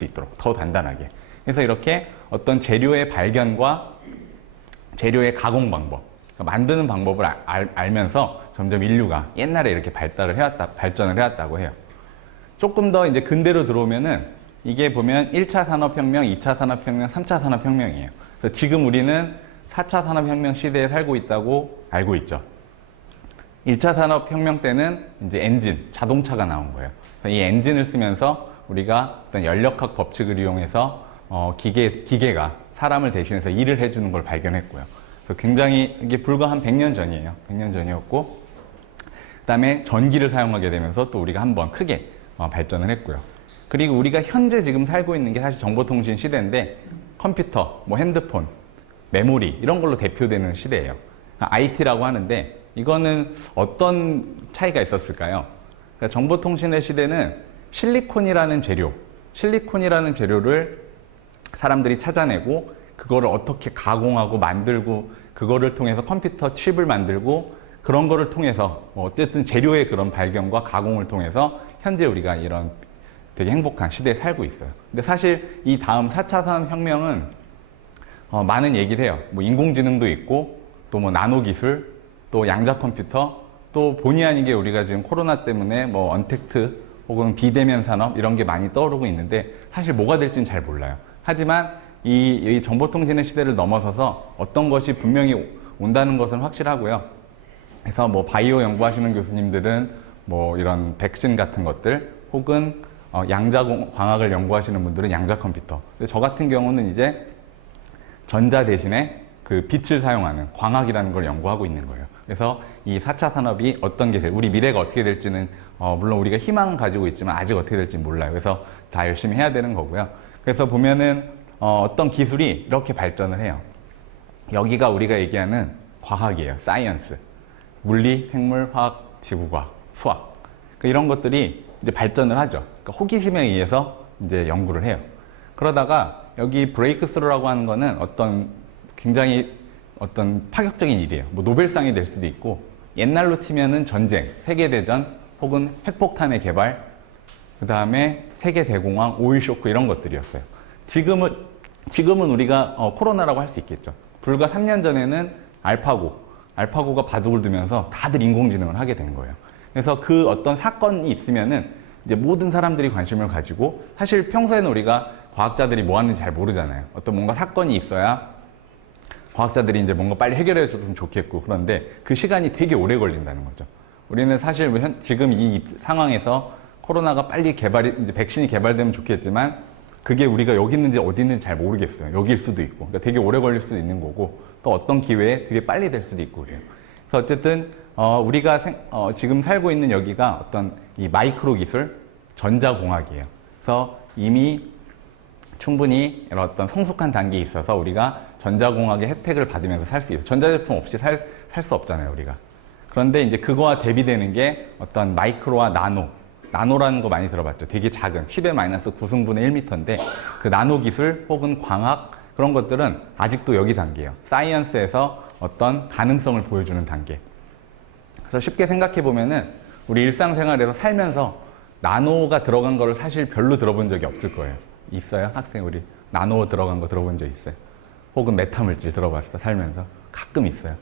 수 있도록 더 단단하게. 그래서 이렇게 어떤 재료의 발견과 재료의 가공 방법, 그러니까 만드는 방법을 알면서 점점 인류가 옛날에 이렇게 발전을 해왔다고 해요. 조금 더 이제 근대로 들어오면은 이게 보면 1차 산업혁명, 2차 산업혁명, 3차 산업혁명이에요. 그래서 지금 우리는 4차 산업혁명 시대에 살고 있다고 알고 있죠. 1차 산업혁명 때는 이제 엔진, 자동차가 나온 거예요. 이 엔진을 쓰면서 우리가 어떤 연력학 법칙을 이용해서 기계가 사람을 대신해서 일을 해주는 걸 발견했고요. 그래서 굉장히 이게 불과 한 100년 전이에요. 100년 전이었고, 그 다음에 전기를 사용하게 되면서 또 우리가 한번 크게 발전을 했고요. 그리고 우리가 현재 지금 살고 있는 게 사실 정보통신 시대인데 컴퓨터, 뭐 핸드폰, 메모리 이런 걸로 대표되는 시대예요. IT라고 하는데 이거는 어떤 차이가 있었을까요? 그러니까 정보통신의 시대는 실리콘이라는 재료를 사람들이 찾아내고 그거를 어떻게 가공하고 만들고 그거를 통해서 컴퓨터 칩을 만들고 그런 거를 통해서 어쨌든 재료의 그런 발견과 가공을 통해서 현재 우리가 이런 되게 행복한 시대에 살고 있어요. 근데 사실 이 다음 4차 산업혁명은 많은 얘기를 해요. 뭐 인공지능도 있고 또 뭐 나노기술, 또 양자 컴퓨터, 또 본의 아니게 우리가 지금 코로나 때문에 뭐 언택트 혹은 비대면 산업 이런 게 많이 떠오르고 있는데 사실 뭐가 될지는 잘 몰라요. 하지만 이 정보통신의 시대를 넘어서서 어떤 것이 분명히 온다는 것은 확실하고요. 그래서 뭐 바이오 연구하시는 교수님들은 뭐 이런 백신 같은 것들 혹은 양자광학을 연구하시는 분들은 양자 컴퓨터. 근데 저 같은 경우는 이제 전자 대신에 그 빛을 사용하는 광학이라는 걸 연구하고 있는 거예요. 그래서 이 4차 산업이 어떤 게 우리 미래가 어떻게 될지는 물론 우리가 희망은 가지고 있지만 아직 어떻게 될지 몰라요. 그래서 다 열심히 해야 되는 거고요. 그래서 보면은 어떤 기술이 이렇게 발전을 해요. 여기가 우리가 얘기하는 과학이에요. 사이언스. 물리, 생물, 화학, 지구과학, 수학. 그러니까 이런 것들이 이제 발전을 하죠. 그러니까 호기심에 의해서 이제 연구를 해요. 그러다가 여기 브레이크스루라고 하는 거는 굉장히 어떤 파격적인 일이에요. 뭐 노벨상이 될 수도 있고 옛날로 치면은 전쟁, 세계대전 혹은 핵폭탄의 개발, 그 다음에 세계대공황, 오일쇼크 이런 것들이었어요. 지금은 우리가 코로나라고 할 수 있겠죠. 불과 3년 전에는 알파고가 바둑을 두면서 다들 인공지능을 하게 된 거예요. 그래서 그 어떤 사건이 있으면은 이제 모든 사람들이 관심을 가지고 사실 평소에는 우리가 과학자들이 뭐 하는지 잘 모르잖아요. 어떤 뭔가 사건이 있어야 과학자들이 이제 뭔가 빨리 해결해 줬으면 좋겠고 그런데 그 시간이 되게 오래 걸린다는 거죠. 우리는 사실 지금 이 상황에서 코로나가 빨리 이제 백신이 개발되면 좋겠지만 그게 우리가 여기 있는지 어디 있는지 잘 모르겠어요. 여기일 수도 있고. 그러니까 되게 오래 걸릴 수도 있는 거고 또 어떤 기회에 되게 빨리 될 수도 있고 그래요. 그래서 어쨌든 우리가 지금 살고 있는 여기가 어떤 이 마이크로 기술, 전자공학이에요. 그래서 이미 충분히 이런 어떤 성숙한 단계에 있어서 우리가 전자공학의 혜택을 받으면서 살 수 있어요. 전자제품 없이 살 수 없잖아요, 우리가. 그런데 이제 그거와 대비되는 게 어떤 마이크로와 나노라는 거 많이 들어봤죠. 되게 작은 10-9승분의 1m인데 그 나노 기술 혹은 광학 그런 것들은 아직도 여기 단계예요. 사이언스에서 어떤 가능성을 보여주는 단계. 그래서 쉽게 생각해 보면은 우리 일상생활에서 살면서 나노가 들어간 거를 사실 별로 들어본 적이 없을 거예요. 있어요? 학생 우리 나노 들어간 거 들어본 적 있어요? 혹은 메타물질 들어봤어? 살면서? 가끔 있어요.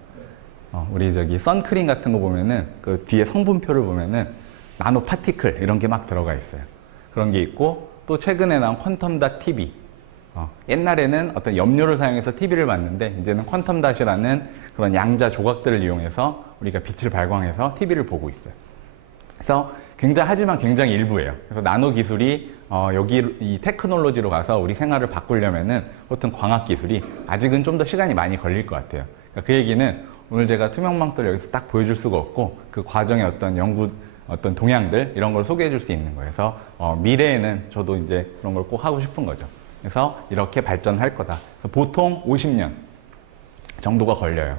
우리 저기 선크림 같은 거 보면은 그 뒤에 성분표를 보면은 나노 파티클 이런 게 막 들어가 있어요. 그런 게 있고 또 최근에 나온 퀀텀닷 TV. 옛날에는 어떤 염료를 사용해서 TV를 봤는데 이제는 퀀텀닷이라는 그런 양자 조각들을 이용해서 우리가 빛을 발광해서 TV를 보고 있어요. 그래서 하지만 굉장히 일부예요. 그래서 나노 기술이 여기 이 테크놀로지로 가서 우리 생활을 바꾸려면은 어떤 광학 기술이 아직은 좀 더 시간이 많이 걸릴 것 같아요. 그러니까 그 얘기는 오늘 제가 투명망토를 여기서 딱 보여줄 수가 없고 그 과정의 어떤 동향들 이런 걸 소개해 줄 수 있는 거예요. 그래서 미래에는 저도 이제 그런 걸 꼭 하고 싶은 거죠. 그래서 이렇게 발전할 거다. 그래서 보통 50년 정도가 걸려요.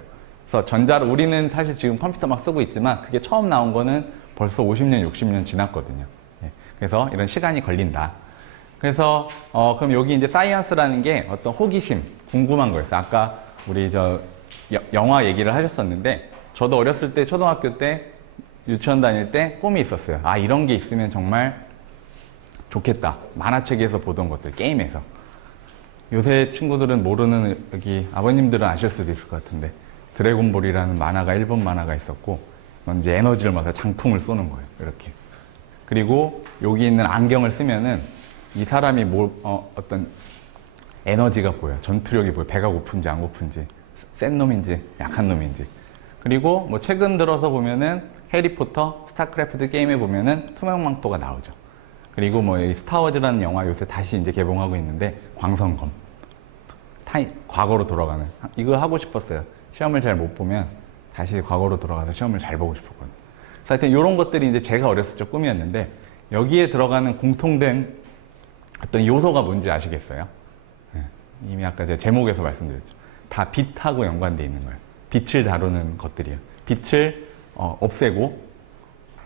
그래서 우리는 사실 지금 컴퓨터 막 쓰고 있지만 그게 처음 나온 거는 벌써 50년, 60년 지났거든요. 그래서 이런 시간이 걸린다. 그래서 그럼 여기 이제 사이언스라는 게 어떤 호기심, 궁금한 거였어요. 아까 우리 영화 얘기를 하셨었는데 저도 어렸을 때 초등학교 때 유치원 다닐 때 꿈이 있었어요. 이런 게 있으면 정말 좋겠다. 만화책에서 보던 것들, 게임에서. 요새 친구들은 모르는, 여기 아버님들은 아실 수도 있을 것 같은데, 드래곤볼이라는 만화가, 일본 만화가 있었고, 이건 이제 에너지를 모아서 장풍을 쏘는 거예요. 이렇게. 그리고 여기 있는 안경을 쓰면은 이 사람이 어떤 에너지가 보여요. 전투력이 보여요. 배가 고픈지 안 고픈지, 센 놈인지 약한 놈인지. 그리고 뭐 최근 들어서 보면은 해리포터, 스타크래프트 게임에 보면은 투명망토가 나오죠. 그리고 뭐 이 스타워즈라는 영화 요새 다시 이제 개봉하고 있는데 광선검. 과거로 돌아가는. 이거 하고 싶었어요. 시험을 잘 못 보면 다시 과거로 돌아가서 시험을 잘 보고 싶었거든요. 그래서 하여튼 이런 것들이 이제 제가 어렸을 적 꿈이었는데 여기에 들어가는 공통된 어떤 요소가 뭔지 아시겠어요? 네. 이미 아까 제가 제목에서 말씀드렸죠. 다 빛하고 연관되어 있는 거예요. 빛을 다루는 것들이에요. 빛을 없애고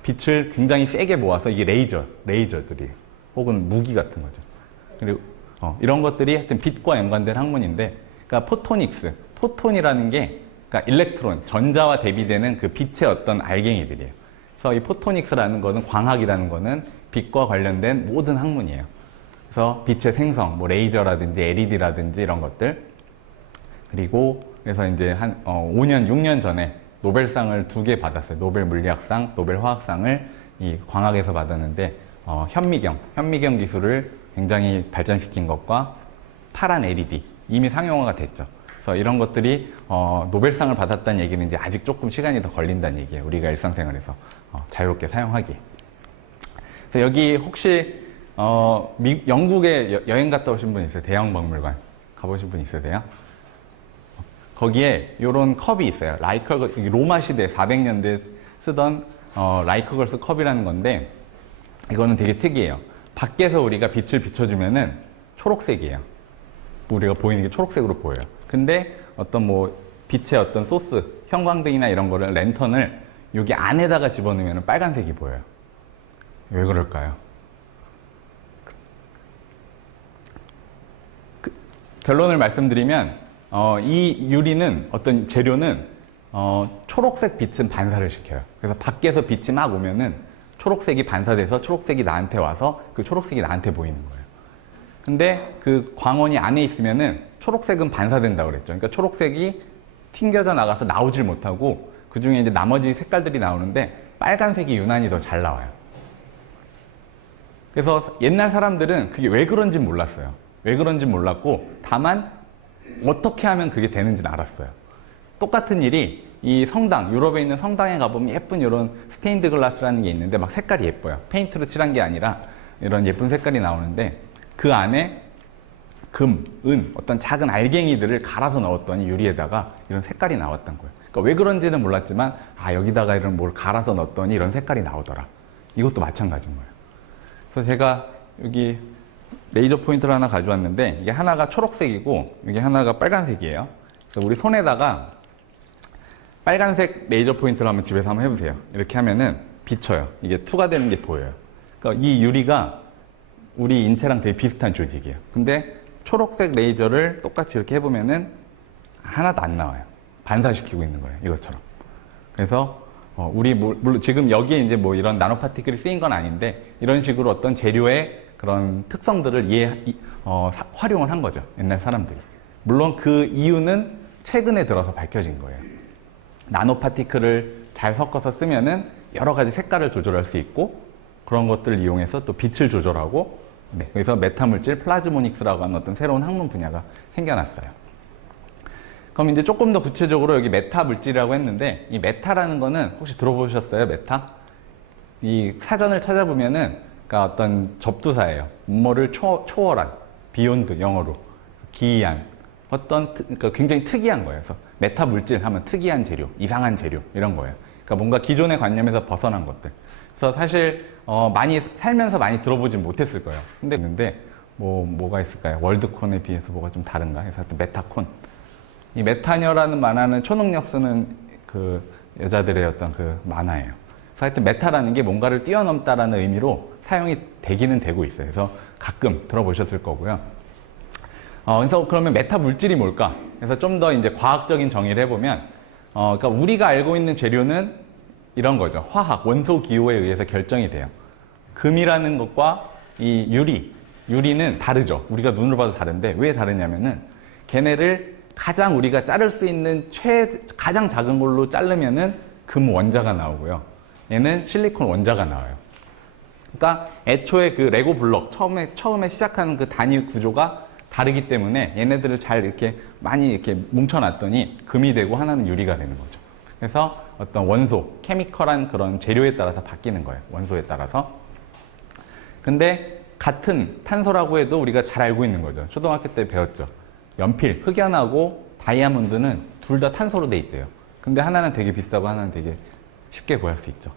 빛을 굉장히 세게 모아서 이게 레이저들이에요. 혹은 무기 같은 거죠. 그리고 이런 것들이 하여튼 빛과 연관된 학문인데, 그러니까 포토닉스, 포톤이라는 게 그러니까 일렉트론, 전자와 대비되는 그 빛의 어떤 알갱이들이에요. 그래서 이 포토닉스라는 거는, 광학이라는 거는 빛과 관련된 모든 학문이에요. 그래서 빛의 생성, 뭐 레이저라든지 LED라든지 이런 것들. 그리고 그래서 이제 한 5년, 6년 전에 노벨상을 2개 받았어요. 노벨 물리학상, 노벨 화학상을 이 광학에서 받았는데, 현미경 기술을 굉장히 발전시킨 것과 파란 LED, 이미 상용화가 됐죠. 그래서 이런 것들이 노벨상을 받았다는 얘기는 이제 아직 조금 시간이 더 걸린다는 얘기예요. 우리가 일상생활에서 자유롭게 사용하기. 그래서 여기 혹시 영국에 여행 갔다 오신 분 있어요? 대형 박물관 가보신 분 있으세요? 거기에 이런 컵이 있어요. 라이커, 로마 시대 400년대 쓰던 라이커걸스 컵이라는 건데, 이거는 되게 특이해요. 밖에서 우리가 빛을 비춰주면은 초록색이에요. 우리가 보이는 게 초록색으로 보여요. 근데 어떤 뭐 빛의 어떤 소스, 형광등이나 이런 거를, 랜턴을 여기 안에다가 집어넣으면 빨간색이 보여요. 왜 그럴까요? 결론을 말씀드리면 이 유리는, 어떤 재료는 초록색 빛은 반사를 시켜요. 그래서 밖에서 빛이 막 오면은 초록색이 반사돼서 초록색이 나한테 와서 그 초록색이 나한테 보이는 거예요. 근데 그 광원이 안에 있으면은 초록색은 반사된다고 그랬죠. 그러니까 초록색이 튕겨져 나가서 나오질 못하고 그 중에 이제 나머지 색깔들이 나오는데 빨간색이 유난히 더 잘 나와요. 그래서 옛날 사람들은 그게 왜 그런지 몰랐어요. 왜 그런지 몰랐고, 다만 어떻게 하면 그게 되는지는 알았어요. 똑같은 일이 이 성당, 유럽에 있는 성당에 가보면 예쁜 이런 스테인드 글라스라는 게 있는데 막 색깔이 예뻐요. 페인트로 칠한 게 아니라 이런 예쁜 색깔이 나오는데, 그 안에 금, 은, 어떤 작은 알갱이들을 갈아서 넣었더니 유리에다가 이런 색깔이 나왔던 거예요. 그러니까 왜 그런지는 몰랐지만, 여기다가 이런 뭘 갈아서 넣었더니 이런 색깔이 나오더라. 이것도 마찬가지인 거예요. 그래서 제가 여기 레이저 포인터를 하나 가져왔는데, 이게 하나가 초록색이고 이게 하나가 빨간색이에요. 그래서 우리 손에다가 빨간색 레이저 포인터를 한번 집에서 한번 해보세요. 이렇게 하면은 비쳐요. 이게 투과되는 게 보여요. 그러니까 이 유리가 우리 인체랑 되게 비슷한 조직이에요. 근데 초록색 레이저를 똑같이 이렇게 해보면은 하나도 안 나와요. 반사시키고 있는 거예요. 이것처럼. 그래서 물론 지금 여기에 이제 뭐 이런 나노 파티클이 쓰인 건 아닌데, 이런 식으로 어떤 재료의 그런 특성들을 활용을 한 거죠. 옛날 사람들이. 물론 그 이유는 최근에 들어서 밝혀진 거예요. 나노 파티클을 잘 섞어서 쓰면은 여러 가지 색깔을 조절할 수 있고, 그런 것들을 이용해서 또 빛을 조절하고, 그래서 메타물질, 플라즈모닉스라고 하는 어떤 새로운 학문 분야가 생겨났어요. 그럼 이제 조금 더 구체적으로 여기 메타 물질이라고 했는데, 이 메타라는 거는 혹시 들어보셨어요? 메타? 이 사전을 찾아보면은, 그러니까 어떤 접두사예요. 뭐를 초월한, 비욘드, 영어로. 기이한, 그러니까 굉장히 특이한 거예요. 그래서 메타 물질 하면 특이한 재료, 이상한 재료, 이런 거예요. 그러니까 뭔가 기존의 관념에서 벗어난 것들. 그래서 사실 살면서 많이 들어보진 못했을 거예요. 근데 뭐가 있을까요? 월드콘에 비해서 뭐가 좀 다른가? 그래서 메타콘. 이 메타녀라는 만화는 초능력 쓰는 그 여자들의 어떤 그 만화예요. 그래서 하여튼 메타라는 게 뭔가를 뛰어넘다라는 의미로 사용이 되기는 되고 있어요. 그래서 가끔 들어보셨을 거고요. 그래서 그러면 메타 물질이 뭘까? 그래서 좀 더 이제 과학적인 정의를 해보면, 그러니까 우리가 알고 있는 재료는 이런 거죠. 화학, 원소 기호에 의해서 결정이 돼요. 금이라는 것과 이 유리는 다르죠. 우리가 눈으로 봐도 다른데 왜 다르냐면은 걔네를 가장 우리가 자를 수 있는 가장 작은 걸로 자르면은 금 원자가 나오고요. 얘는 실리콘 원자가 나와요. 그러니까 애초에 그 레고 블럭 처음에 시작하는 그 단위 구조가 다르기 때문에 얘네들을 잘 이렇게 많이 이렇게 뭉쳐놨더니 금이 되고 하나는 유리가 되는 거죠. 그래서 어떤 원소, 케미컬한 그런 재료에 따라서 바뀌는 거예요. 원소에 따라서. 근데 같은 탄소라고 해도 우리가 잘 알고 있는 거죠. 초등학교 때 배웠죠. 연필, 흑연하고 다이아몬드는 둘 다 탄소로 돼 있대요. 근데 하나는 되게 비싸고 하나는 되게 쉽게 구할 수 있죠.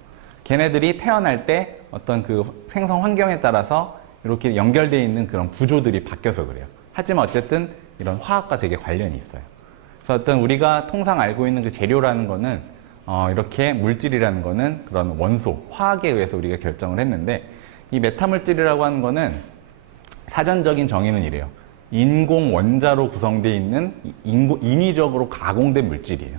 걔네들이 태어날 때 어떤 그 생성 환경에 따라서 이렇게 연결되어 있는 그런 구조들이 바뀌어서 그래요. 하지만 어쨌든 이런 화학과 되게 관련이 있어요. 그래서 어떤 우리가 통상 알고 있는 그 재료라는 거는 이렇게 물질이라는 거는 그런 원소, 화학에 의해서 우리가 결정을 했는데 이 메타물질이라고 하는 거는 사전적인 정의는 이래요. 인공 원자로 구성되어 있는 인위적으로 가공된 물질이에요.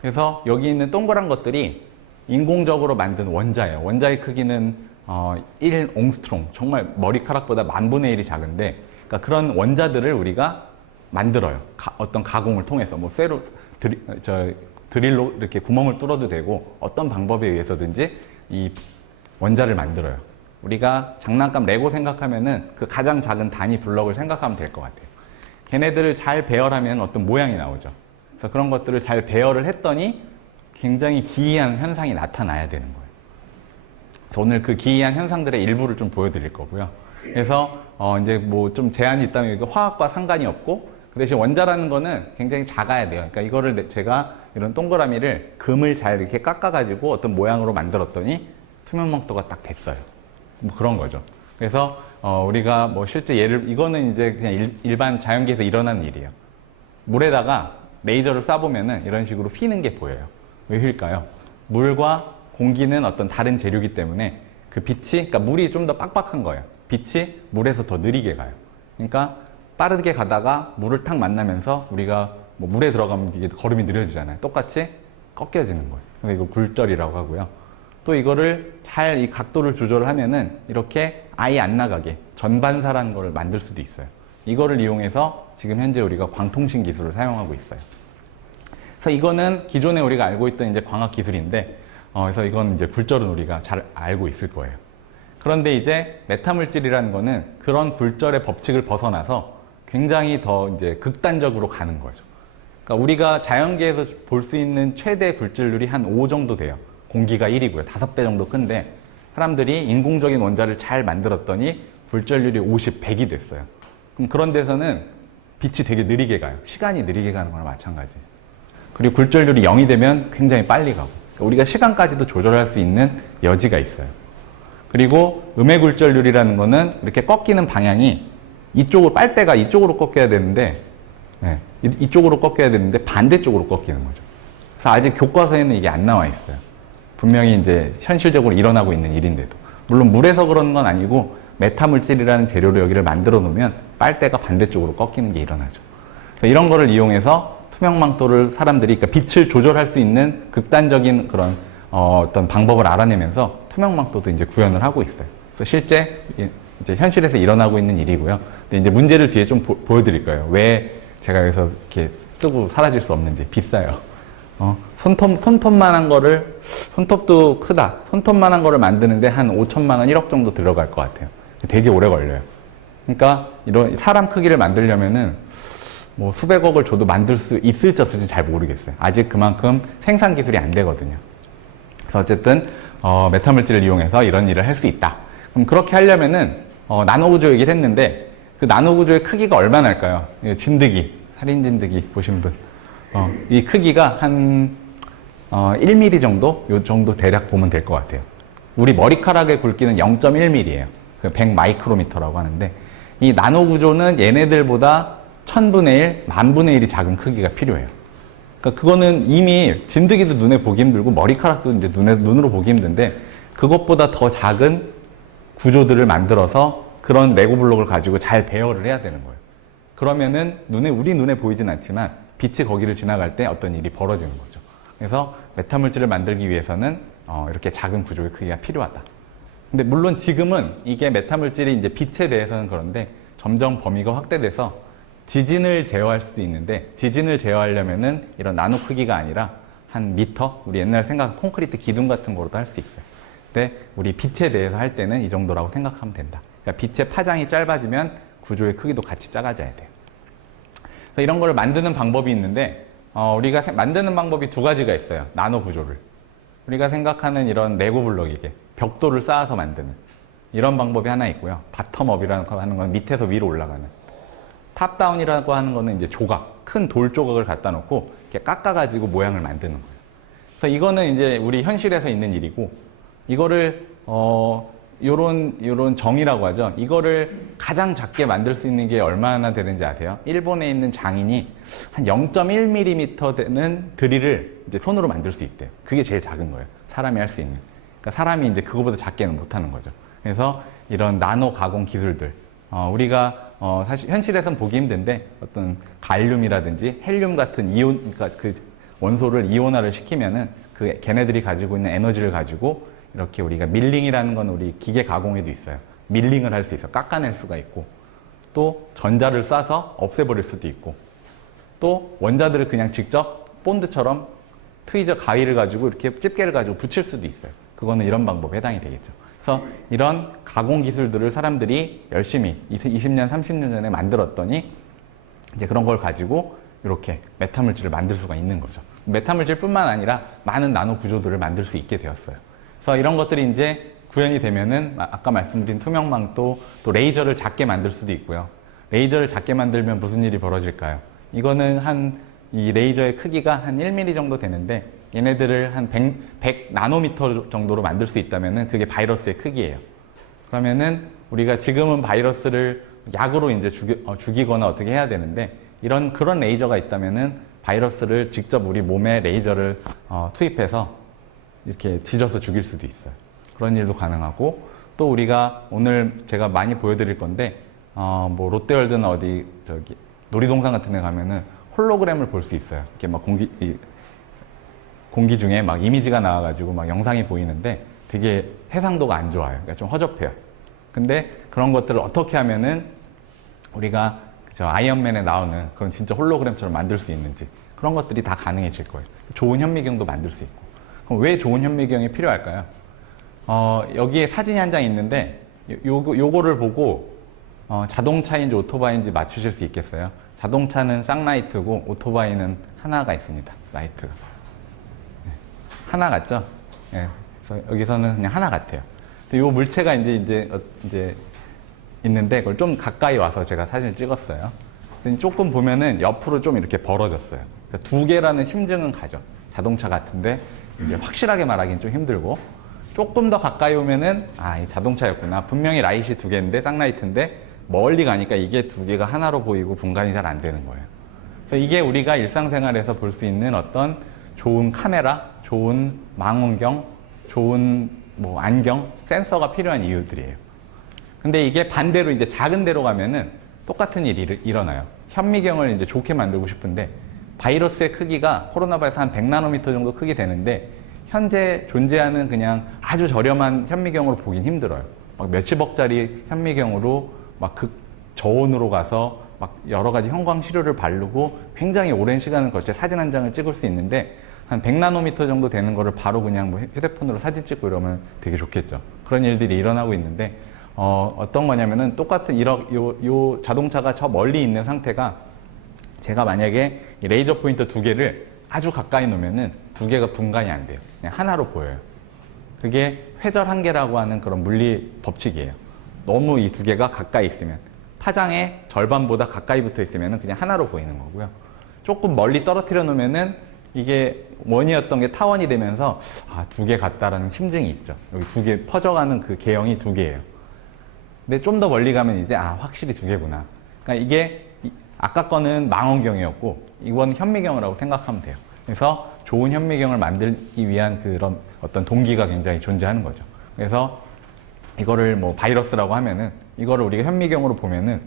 그래서 여기 있는 동그란 것들이 인공적으로 만든 원자예요. 원자의 크기는 1옹스트롱, 정말 머리카락보다 10,000분의 1이 작은데 그러니까 그런 원자들을 우리가 만들어요. 어떤 가공을 통해서 뭐 쇠로 드릴로 이렇게 구멍을 뚫어도 되고 어떤 방법에 의해서든지 이 원자를 만들어요. 우리가 장난감 레고 생각하면은 그 가장 작은 단위 블럭을 생각하면 될 것 같아요. 걔네들을 잘 배열하면 어떤 모양이 나오죠. 그래서 그런 것들을 잘 배열을 했더니 굉장히 기이한 현상이 나타나야 되는 거예요. 그래서 오늘 그 기이한 현상들의 일부를 좀 보여드릴 거고요. 그래서 이제 뭐 좀 제한이 있다면 이거 화학과 상관이 없고 그 대신 원자라는 거는 굉장히 작아야 돼요. 그러니까 이거를 제가 이런 동그라미를 금을 잘 이렇게 깎아가지고 어떤 모양으로 만들었더니 투명망토가 딱 됐어요. 뭐 그런 거죠. 그래서 우리가 뭐 실제 이거는 이제 그냥 일반 자연계에서 일어나는 일이에요. 물에다가 레이저를 쏴보면은 이런 식으로 휘는 게 보여요. 왜 휠까요? 물과 공기는 어떤 다른 재료이기 때문에 그 빛이, 그러니까 물이 좀 더 빡빡한 거예요. 빛이 물에서 더 느리게 가요. 그러니까 빠르게 가다가 물을 탁 만나면서 우리가 뭐 물에 들어가면 이게 걸음이 느려지잖아요. 똑같이 꺾여지는 거예요. 그래서 이거 굴절이라고 하고요. 또 이거를 잘 이 각도를 조절을 하면은 이렇게 아예 안 나가게 전반사라는 거를 만들 수도 있어요. 이거를 이용해서 지금 현재 우리가 광통신 기술을 사용하고 있어요. 그래서 이거는 기존에 우리가 알고 있던 이제 광학 기술인데, 그래서 이건 이제 굴절은 우리가 잘 알고 있을 거예요. 그런데 이제 메타물질이라는 거는 그런 굴절의 법칙을 벗어나서 굉장히 더 이제 극단적으로 가는 거죠. 그러니까 우리가 자연계에서 볼 수 있는 최대 굴절률이 한 5 정도 돼요. 공기가 1이고요. 5배 정도 큰데 사람들이 인공적인 원자를 잘 만들었더니 굴절률이 50, 100이 됐어요. 그럼 그런 데서는 빛이 되게 느리게 가요. 시간이 느리게 가는 거랑 마찬가지예요. 그리고 굴절률이 0이 되면 굉장히 빨리 가고 그러니까 우리가 시간까지도 조절할 수 있는 여지가 있어요. 그리고 음의 굴절률이라는 거는 이렇게 꺾이는 방향이 이쪽으로 빨대가 이쪽으로 꺾여야 되는데 이쪽으로 꺾여야 되는데 반대쪽으로 꺾이는 거죠. 그래서 아직 교과서에는 이게 안 나와 있어요. 분명히 이제 현실적으로 일어나고 있는 일인데도 물론 물에서 그런 건 아니고 메타물질이라는 재료로 여기를 만들어 놓으면 빨대가 반대쪽으로 꺾이는 게 일어나죠. 이런 거를 이용해서 투명망토를 사람들이 그러니까 빛을 조절할 수 있는 극단적인 그런 어떤 방법을 알아내면서 투명망토도 이제 구현을 하고 있어요. 그래서 실제 이제 현실에서 일어나고 있는 일이고요. 근데 이제 문제를 뒤에 좀 보여드릴 거예요. 왜 제가 여기서 이렇게 쓰고 사라질 수 없는지. 비싸요. 손톱만한 거를, 손톱도 크다. 손톱만한 거를 만드는데 한 5천만 원, 1억 정도 들어갈 것 같아요. 되게 오래 걸려요. 그러니까 이런 사람 크기를 만들려면은 뭐 수백억을 줘도 만들 수 있을지 없을지 잘 모르겠어요. 아직 그만큼 생산 기술이 안 되거든요. 그래서 어쨌든 메타물질을 이용해서 이런 일을 할 수 있다. 그럼 그렇게 하려면은 나노구조 얘기를 했는데 그 나노구조의 크기가 얼마나 할까요? 진드기, 살인 진드기 보신 분. 이 크기가 한 1mm 정도? 요 정도 대략 보면 될 것 같아요. 우리 머리카락의 굵기는 0.1mm예요. 100 마이크로미터라고 하는데 이 나노구조는 얘네들보다 1000분의 1, 10,000분의 1이 작은 크기가 필요해요. 그러니까 그거는 이미 진드기도 눈에 보기 힘들고 머리카락도 이제 눈으로 보기 힘든데 그것보다 더 작은 구조들을 만들어서 그런 레고 블록을 가지고 잘 배열을 해야 되는 거예요. 그러면은 우리 눈에 보이진 않지만 빛이 거기를 지나갈 때 어떤 일이 벌어지는 거죠. 그래서 메타물질을 만들기 위해서는 이렇게 작은 구조의 크기가 필요하다. 근데 물론 지금은 이게 메타물질이 이제 빛에 대해서는 그런데 점점 범위가 확대돼서 지진을 제어할 수도 있는데, 지진을 제어하려면은 이런 나노 크기가 아니라 한 미터? 우리 옛날 생각 콘크리트 기둥 같은 거로도 할 수 있어요. 근데 우리 빛에 대해서 할 때는 이 정도라고 생각하면 된다. 그러니까 빛의 파장이 짧아지면 구조의 크기도 같이 작아져야 돼요. 그래서 이런 걸 만드는 방법이 있는데, 우리가 만드는 방법이 두 가지가 있어요. 나노 구조를. 우리가 생각하는 이런 레고 블록이게 벽돌을 쌓아서 만드는 이런 방법이 하나 있고요. 바텀업이라는 거 하는 건 밑에서 위로 올라가는. 탑다운이라고 하는 거는 이제 조각, 큰 돌 조각을 갖다 놓고 이렇게 깎아가지고 모양을 만드는 거예요. 그래서 이거는 이제 우리 현실에서 있는 일이고, 이거를 요런 정이라고 하죠. 이거를 가장 작게 만들 수 있는 게 얼마나 되는지 아세요? 일본에 있는 장인이 한 0.1mm 되는 드릴을 이제 손으로 만들 수 있대요. 그게 제일 작은 거예요. 사람이 할 수 있는. 그러니까 사람이 이제 그거보다 작게는 못 하는 거죠. 그래서 이런 나노 가공 기술들, 우리가 사실 현실에서는 보기 힘든데 어떤 갈륨이라든지 헬륨 같은 이온, 그러니까 그 원소를 이온화를 시키면은 그 걔네들이 가지고 있는 에너지를 가지고 이렇게 우리가 밀링이라는 건 우리 기계 가공에도 있어요. 밀링을 할 수 있어. 깎아낼 수가 있고, 또 전자를 쏴서 없애버릴 수도 있고, 또 원자들을 그냥 직접 본드처럼 트위저 가위를 가지고 이렇게 집게를 가지고 붙일 수도 있어요. 그거는 이런 방법에 해당이 되겠죠. 그래서 이런 가공 기술들을 사람들이 열심히 20년, 30년 전에 만들었더니 이제 그런 걸 가지고 이렇게 메타물질을 만들 수가 있는 거죠. 메타물질뿐만 아니라 많은 나노 구조들을 만들 수 있게 되었어요. 그래서 이런 것들이 이제 구현이 되면은 아까 말씀드린 투명망토, 또 레이저를 작게 만들 수도 있고요. 레이저를 작게 만들면 무슨 일이 벌어질까요? 이거는 이 레이저의 크기가 한 1mm 정도 되는데, 얘네들을 한 100 나노미터 정도로 만들 수 있다면은 그게 바이러스의 크기예요. 그러면은 우리가 지금은 바이러스를 약으로 이제 죽이거나 어떻게 해야 되는데, 그런 레이저가 있다면은 바이러스를 직접 우리 몸에 레이저를 투입해서 이렇게 찢어서 죽일 수도 있어요. 그런 일도 가능하고, 또 우리가 오늘 제가 많이 보여드릴 건데, 뭐 롯데월드나 어디 놀이동산 같은 데 가면은 홀로그램을 볼 수 있어요. 이렇게 막 공기 중에 막 이미지가 나와가지고 막 영상이 보이는데 되게 해상도가 안 좋아요. 그러니까 좀 허접해요. 근데 그런 것들을 어떻게 하면은 우리가 아이언맨에 나오는 그런 진짜 홀로그램처럼 만들 수 있는지, 그런 것들이 다 가능해질 거예요. 좋은 현미경도 만들 수 있고. 그럼 왜 좋은 현미경이 필요할까요? 여기에 사진이 한 장 있는데 요거를 보고 자동차인지 오토바이인지 맞추실 수 있겠어요? 자동차는 쌍라이트고 오토바이는 하나가 있습니다. 라이트가. 네. 하나 같죠? 네. 그래서 여기서는 그냥 하나 같아요. 이 물체가 이제 있는데 그걸 좀 가까이 와서 제가 사진을 찍었어요. 조금 보면은 옆으로 좀 이렇게 벌어졌어요. 그러니까 두 개라는 심증은 가죠. 자동차 같은데 이제 확실하게 말하기는 좀 힘들고, 조금 더 가까이 오면은 이 자동차였구나. 분명히 라이트이 두 개인데 쌍라이트인데 멀리 가니까 이게 두 개가 하나로 보이고 분간이 잘 안 되는 거예요. 그래서 이게 우리가 일상생활에서 볼 수 있는 어떤 좋은 카메라, 좋은 망원경, 좋은 뭐 안경, 센서가 필요한 이유들이에요. 근데 이게 반대로 이제 작은 데로 가면은 똑같은 일이 일어나요. 현미경을 이제 좋게 만들고 싶은데 바이러스의 크기가 코로나 바이러스 한 100나노미터 정도 크기 되는데, 현재 존재하는 그냥 아주 저렴한 현미경으로 보긴 힘들어요. 막 몇십억짜리 현미경으로 막 저온으로 가서 막 여러 가지 형광 시료를 바르고 굉장히 오랜 시간을 거쳐 사진 한 장을 찍을 수 있는데, 한 100나노미터 정도 되는 거를 바로 그냥 뭐 휴대폰으로 사진 찍고 이러면 되게 좋겠죠. 그런 일들이 일어나고 있는데, 어떤 거냐면은 똑같은 요 자동차가 저 멀리 있는 상태가, 제가 만약에 이 레이저 포인터 두 개를 아주 가까이 놓으면은 두 개가 분간이 안 돼요. 그냥 하나로 보여요. 그게 회절 한계라고 하는 그런 물리 법칙이에요. 너무 이 두 개가 가까이 있으면, 파장의 절반보다 가까이 붙어 있으면 그냥 하나로 보이는 거고요. 조금 멀리 떨어뜨려 놓으면은 이게 원이었던 게 타원이 되면서 두 개 같다라는 심증이 있죠. 여기 두 개 퍼져가는 그 개형이 두 개예요. 근데 좀 더 멀리 가면 이제 확실히 두 개구나. 그러니까 이게 아까 거는 망원경이었고 이건 현미경이라고 생각하면 돼요. 그래서 좋은 현미경을 만들기 위한 그런 어떤 동기가 굉장히 존재하는 거죠. 그래서 이거를 뭐 바이러스라고 하면은 이거를 우리가 현미경으로 보면은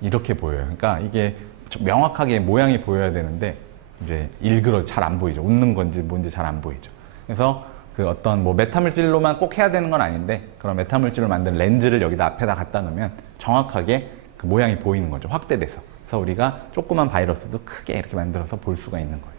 이렇게 보여요. 그러니까 이게 명확하게 모양이 보여야 되는데 이제 일그러 잘 안 보이죠. 웃는 건지 뭔지 잘 안 보이죠. 그래서 그 어떤 뭐 메타물질로만 꼭 해야 되는 건 아닌데 그런 메타물질로 만든 렌즈를 여기다 앞에다 갖다 놓으면 정확하게 그 모양이 보이는 거죠. 확대돼서. 그래서 우리가 조그만 바이러스도 크게 이렇게 만들어서 볼 수가 있는 거예요.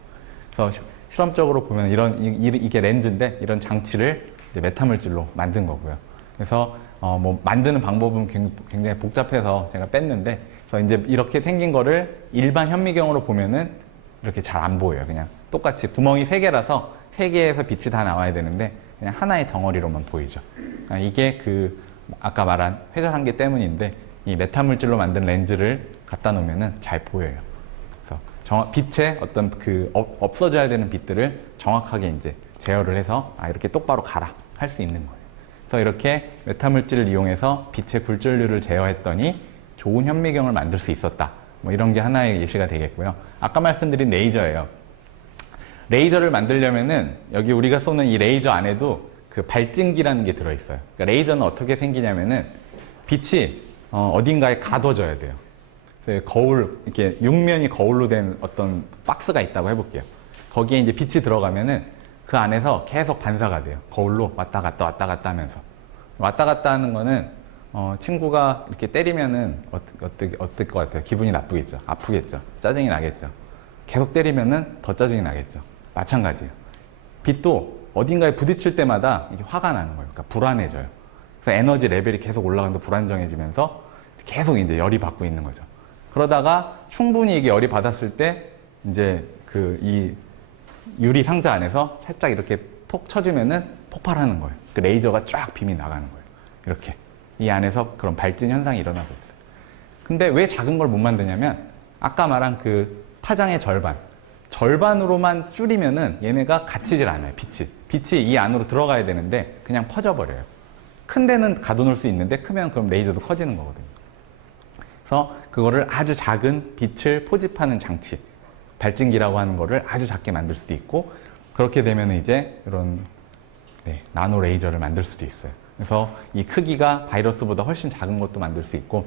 그래서 실험적으로 보면 이게 렌즈인데 이런 장치를 이제 메타물질로 만든 거고요. 그래서 뭐 만드는 방법은 굉장히 복잡해서 제가 뺐는데, 그래서 이제 이렇게 생긴 거를 일반 현미경으로 보면은 이렇게 잘 안 보여요. 그냥 똑같이 구멍이 3개라서 3개에서 빛이 다 나와야 되는데 그냥 하나의 덩어리로만 보이죠. 이게 그 아까 말한 회전한계 때문인데 이 메타물질로 만든 렌즈를 갖다 놓으면은 잘 보여요. 그래서 빛의 어떤 그 없어져야 되는 빛들을 정확하게 이제 제어를 해서 이렇게 똑바로 가라 할 수 있는 거예요. 그래서 이렇게 메타물질을 이용해서 빛의 굴절률을 제어했더니 좋은 현미경을 만들 수 있었다. 뭐 이런 게 하나의 예시가 되겠고요. 아까 말씀드린 레이저예요. 레이저를 만들려면은 여기 우리가 쏘는 이 레이저 안에도 그 발진기라는 게 들어있어요. 그러니까 레이저는 어떻게 생기냐면은 빛이 어딘가에 가둬져야 돼요. 그래서 거울, 이렇게 육면이 거울로 된 어떤 박스가 있다고 해볼게요. 거기에 이제 빛이 들어가면은 그 안에서 계속 반사가 돼요. 거울로 왔다 갔다 왔다 갔다 하면서. 왔다 갔다 하는 거는 친구가 이렇게 때리면은 어떨 것 같아요? 기분이 나쁘겠죠? 아프겠죠? 짜증이 나겠죠? 계속 때리면은 더 짜증이 나겠죠? 마찬가지예요. 빛도 어딘가에 부딪힐 때마다 이게 화가 나는 거예요. 그러니까 불안해져요. 그래서 에너지 레벨이 계속 올라가면서 불안정해지면서 계속 이제 열이 받고 있는 거죠. 그러다가 충분히 이게 열이 받았을 때 이제 이 유리 상자 안에서 살짝 이렇게 톡 쳐주면은 폭발하는 거예요. 그 레이저가 쫙 빔이 나가는 거예요. 이렇게. 이 안에서 그런 발진 현상이 일어나고 있어요. 근데 왜 작은 걸 못 만드냐면 아까 말한 그 파장의 절반으로만 줄이면은 얘네가 갇히질 않아요. 빛이 이 안으로 들어가야 되는데 그냥 퍼져버려요. 큰 데는 가둬놓을 수 있는데 크면 그럼 레이저도 커지는 거거든요. 그래서 그거를 아주 작은 빛을 포집하는 장치, 발진기라고 하는 거를 아주 작게 만들 수도 있고, 그렇게 되면 이제 이런 나노 레이저를 만들 수도 있어요. 그래서 이 크기가 바이러스보다 훨씬 작은 것도 만들 수 있고,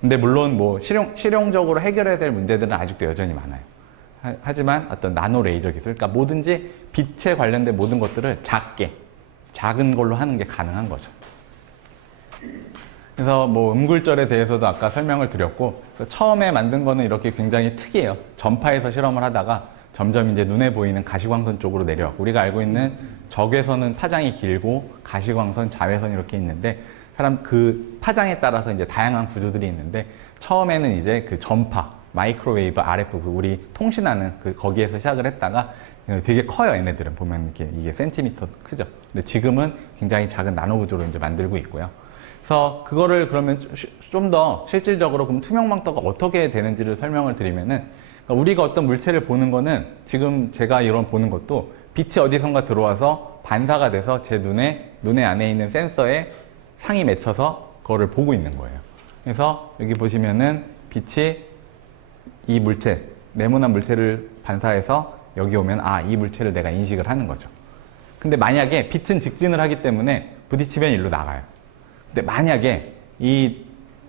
근데 물론 뭐 실용적으로 해결해야 될 문제들은 아직도 여전히 많아요. 하지만 어떤 나노 레이저 기술, 그러니까 뭐든지 빛에 관련된 모든 것들을 작은 걸로 하는 게 가능한 거죠. 그래서 뭐 음굴절에 대해서도 아까 설명을 드렸고, 처음에 만든 거는 이렇게 굉장히 특이해요. 전파에서 실험을 하다가 점점 이제 눈에 보이는 가시광선 쪽으로 내려왔고, 우리가 알고 있는 적외선은 파장이 길고 가시광선, 자외선 이렇게 있는데, 그 파장에 따라서 이제 다양한 구조들이 있는데, 처음에는 이제 그 전파, 마이크로웨이브, RF, 우리 통신하는 거기에서 시작을 했다가 되게 커요. 얘네들은 보면 이게 센티미터 크죠. 근데 지금은 굉장히 작은 나노 구조로 이제 만들고 있고요. 그래서 그거를 그러면 좀 더 실질적으로 그럼 투명망토가 어떻게 되는지를 설명을 드리면은, 그러니까 우리가 어떤 물체를 보는 거는 지금 제가 이런 보는 것도 빛이 어디선가 들어와서 반사가 돼서 제 눈에 안에 있는 센서에 상이 맺혀서 그거를 보고 있는 거예요. 그래서 여기 보시면은 빛이 이 물체, 네모난 물체를 반사해서 여기 오면 이 물체를 내가 인식을 하는 거죠. 근데 만약에 빛은 직진을 하기 때문에 부딪히면 일로 나가요. 근데 만약에 이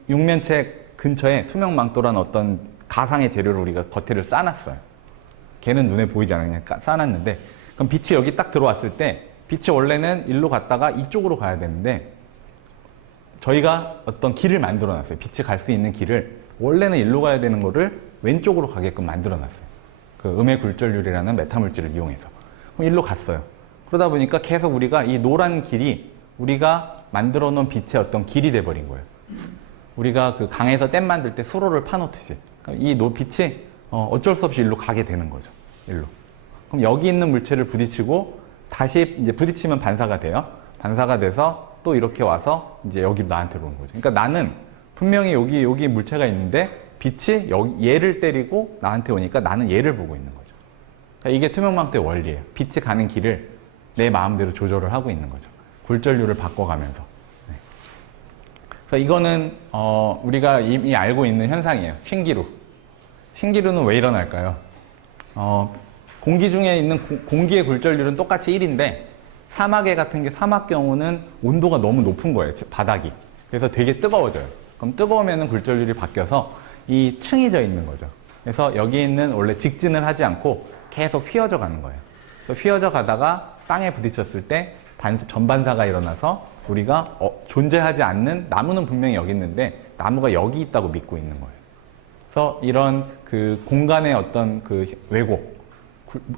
육면체 근처에 투명망토란 어떤 가상의 재료를 우리가 겉에를 쌓아놨어요. 걔는 눈에 보이지 않아요. 그냥 쌓아놨는데, 그럼 빛이 여기 딱 들어왔을 때 빛이 원래는 일로 갔다가 이쪽으로 가야 되는데, 저희가 어떤 길을 만들어 놨어요. 빛이 갈 수 있는 길을 원래는 일로 가야 되는 거를 왼쪽으로 가게끔 만들어 놨어요. 그 음의 굴절률이라는 메타물질을 이용해서. 그럼 일로 갔어요. 그러다 보니까 계속 우리가 이 노란 길이 우리가 만들어 놓은 빛의 어떤 길이 돼버린 거예요. 우리가 그 강에서 댐 만들 때 수로를 파놓듯이. 이 빛이 어쩔 수 없이 일로 가게 되는 거죠. 일로. 그럼 여기 있는 물체를 부딪히고 다시 이제 부딪히면 반사가 돼요. 반사가 돼서 또 이렇게 와서 이제 여기 나한테 오는 거죠. 그러니까 나는 분명히 여기 물체가 있는데 빛이 얘를 때리고 나한테 오니까 나는 얘를 보고 있는 거죠. 그러니까 이게 투명망토의 원리예요. 빛이 가는 길을 내 마음대로 조절을 하고 있는 거죠. 굴절률을 바꿔가면서. 네. 그래서 이거는 우리가 이미 알고 있는 현상이에요. 신기루. 신기루는 왜 일어날까요? 공기 중에 있는 공기의 굴절률은 똑같이 1인데 사막에 같은 게 사막 경우는 온도가 너무 높은 거예요. 바닥이. 그래서 되게 뜨거워져요. 그럼 뜨거우면 굴절률이 바뀌어서 이 층이 져 있는 거죠. 그래서 여기 있는 원래 직진을 하지 않고 계속 휘어져 가는 거예요. 휘어져 가다가 땅에 부딪혔을 때 전반사가 일어나서 우리가 존재하지 않는 나무는 분명히 여기 있는데 나무가 여기 있다고 믿고 있는 거예요. 그래서 이런 그 공간의 어떤 그 왜곡,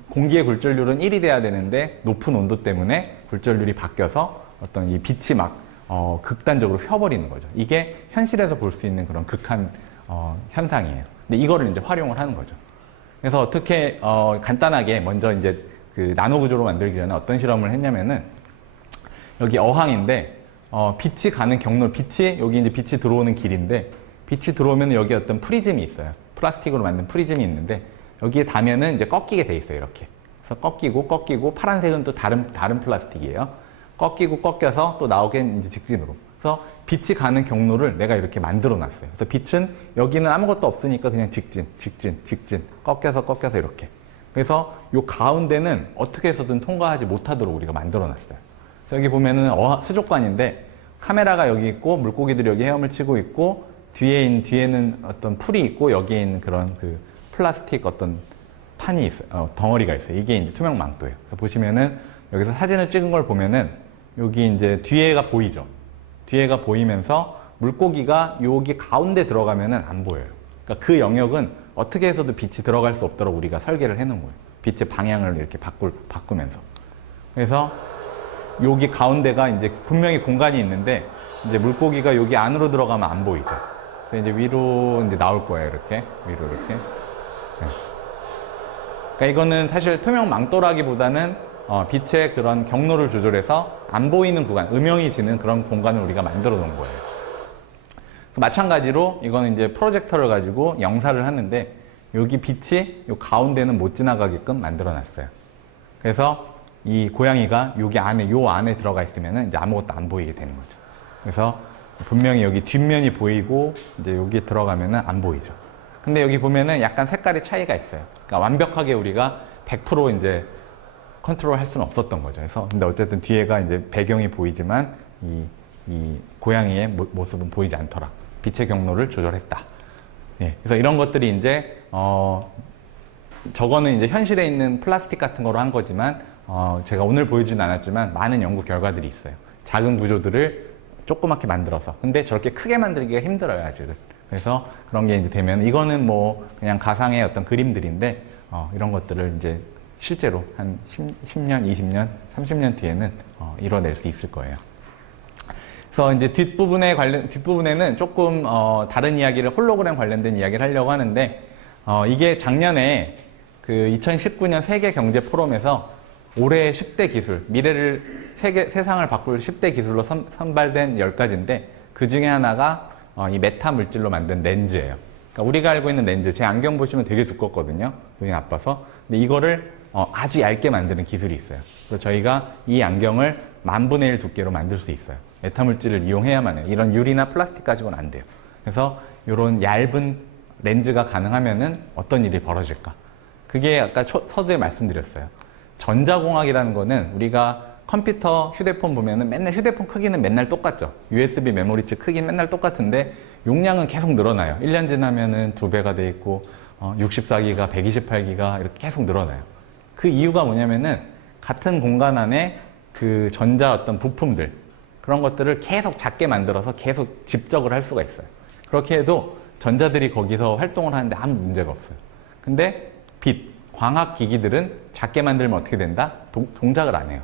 공기의 굴절률은 1이 돼야 되는데 높은 온도 때문에 굴절률이 바뀌어서 어떤 이 빛이 막 극단적으로 휘어버리는 거죠. 이게 현실에서 볼 수 있는 그런 극한 현상이에요. 근데 이거를 이제 활용을 하는 거죠. 그래서 어떻게 간단하게 먼저 이제 그 나노 구조로 만들기 전에 어떤 실험을 했냐면은 여기 어항인데 빛이 가는 경로, 여기 이제 빛이 들어오는 길인데 빛이 들어오면 여기 어떤 프리즘이 있어요. 플라스틱으로 만든 프리즘이 있는데 여기에 닿으면은 이제 꺾이게 돼 있어요. 이렇게. 그래서 꺾이고 파란색은 또 다른 플라스틱이에요. 꺾여서 또 나오게 이제 직진으로. 그래서 빛이 가는 경로를 내가 이렇게 만들어 놨어요. 그래서 빛은 여기는 아무것도 없으니까 그냥 직진, 꺾여서 이렇게. 그래서 요 가운데는 어떻게 해서든 통과하지 못하도록 우리가 만들어 놨어요. 그래서 여기 보면은 수족관인데 카메라가 여기 있고 물고기들이 여기 헤엄을 치고 있고 뒤에는 어떤 풀이 있고 여기에 있는 그런 그 플라스틱 어떤 판이 있어요. 덩어리가 있어요. 이게 이제 투명 망토예요. 그래서 보시면은 여기서 사진을 찍은 걸 보면은 여기 이제 뒤에가 보이죠. 뒤에가 보이면서 물고기가 여기 가운데 들어가면은 안 보여요. 그러니까 그 영역은 어떻게 해서도 빛이 들어갈 수 없도록 우리가 설계를 해놓은 거예요. 빛의 방향을 이렇게 바꾸면서. 그래서 여기 가운데가 이제 분명히 공간이 있는데 이제 물고기가 여기 안으로 들어가면 안 보이죠. 그래서 이제 위로 이제 나올 거예요. 이렇게 위로 이렇게. 네. 그러니까 이거는 사실 투명 망토라기보다는 빛의 그런 경로를 조절해서 안 보이는 구간, 음영이 지는 그런 공간을 우리가 만들어 놓은 거예요. 마찬가지로 이거는 이제 프로젝터를 가지고 영사를 하는데 여기 빛이 이 가운데는 못 지나가게끔 만들어 놨어요. 그래서 이 고양이가 요 안에 들어가 있으면 이제 아무것도 안 보이게 되는 거죠. 그래서 분명히 여기 뒷면이 보이고 이제 여기 들어가면은 안 보이죠. 근데 여기 보면은 약간 색깔의 차이가 있어요. 그러니까 완벽하게 우리가 100% 이제 컨트롤 할 수는 없었던 거죠. 그래서 근데 어쨌든 뒤에가 이제 배경이 보이지만 이 고양이의 모습은 보이지 않더라. 빛의 경로를 조절했다. 예, 그래서 이런 것들이 이제 저거는 이제 현실에 있는 플라스틱 같은 거로 한 거지만 제가 오늘 보여주진 않았지만 많은 연구 결과들이 있어요. 작은 구조들을 조그맣게 만들어서. 근데 저렇게 크게 만들기가 힘들어요, 아직은. 그래서 그런 게 이제 되면 이거는 뭐 그냥 가상의 어떤 그림들인데 이런 것들을 이제 실제로 한 10년, 20년, 30년 뒤에는 이뤄낼 수 있을 거예요. 그래서 이제 뒷부분에는 조금 다른 이야기를 홀로그램 관련된 이야기를 하려고 하는데 이게 작년에 그 2019년 세계 경제 포럼에서 올해의 10대 기술, 세상을 바꿀 10대 기술로 선발된 10가지인데 그 중에 하나가 이 메타 물질로 만든 렌즈예요. 그러니까 우리가 알고 있는 렌즈, 제 안경 보시면 되게 두껍거든요. 눈이 나빠서. 근데 이거를 아주 얇게 만드는 기술이 있어요. 그래서 저희가 이 안경을 10,000분의 1 두께로 만들 수 있어요. 메타 물질을 이용해야만 해요. 이런 유리나 플라스틱 가지고는 안 돼요. 그래서 이런 얇은 렌즈가 가능하면은 어떤 일이 벌어질까? 그게 아까 서두에 말씀드렸어요. 전자공학이라는 거는 우리가 컴퓨터, 휴대폰 보면은 맨날 휴대폰 크기는 맨날 똑같죠. USB 메모리칩 크기는 맨날 똑같은데 용량은 계속 늘어나요. 1년 지나면은 2배가 돼 있고 64기가, 128기가 이렇게 계속 늘어나요. 그 이유가 뭐냐면은 같은 공간 안에 그 전자 어떤 부품들 그런 것들을 계속 작게 만들어서 계속 집적을 할 수가 있어요. 그렇게 해도 전자들이 거기서 활동을 하는데 아무 문제가 없어요. 근데 광학 기기들은 작게 만들면 어떻게 된다? 동작을 안 해요.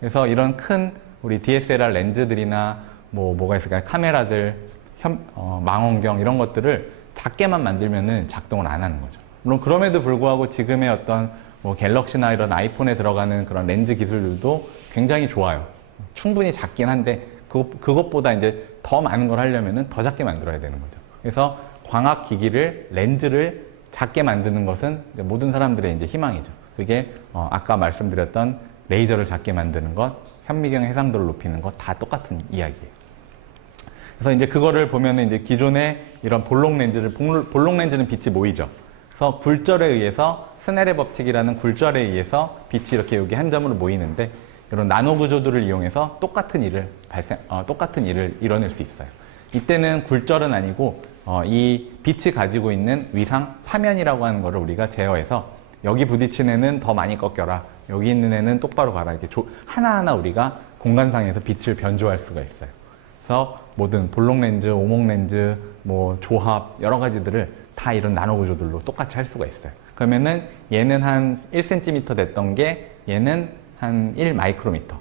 그래서 이런 큰 우리 DSLR 렌즈들이나 뭐가 있을까요? 카메라들, 망원경 이런 것들을 작게만 만들면은 작동을 안 하는 거죠. 물론 그럼에도 불구하고 지금의 어떤 뭐 갤럭시나 이런 아이폰에 들어가는 그런 렌즈 기술들도 굉장히 좋아요. 충분히 작긴 한데 그것보다 이제 더 많은 걸 하려면은 더 작게 만들어야 되는 거죠. 그래서 광학 기기를 렌즈를 작게 만드는 것은 모든 사람들의 이제 희망이죠. 그게 아까 말씀드렸던 레이저를 작게 만드는 것, 현미경 해상도를 높이는 것 다 똑같은 이야기예요. 그래서 이제 그거를 보면은 이제 기존의 이런 볼록 렌즈는 빛이 모이죠. 그래서 굴절에 의해서 스넬의 법칙이라는 굴절에 의해서 빛이 이렇게 여기 한 점으로 모이는데 이런 나노 구조들을 이용해서 똑같은 일을 이뤄낼 수 있어요. 이때는 굴절은 아니고 이 빛이 가지고 있는 위상 파면이라고 하는 거를 우리가 제어해서 여기 부딪힌 애는 더 많이 꺾여라. 여기 있는 애는 똑바로 가라. 이렇게 하나하나 우리가 공간상에서 빛을 변조할 수가 있어요. 그래서 모든 볼록 렌즈, 오목 렌즈, 뭐 조합 여러 가지들을 다 이런 나노 구조들로 똑같이 할 수가 있어요. 그러면은 얘는 한 1cm 됐던 게 얘는 한 1 마이크로미터,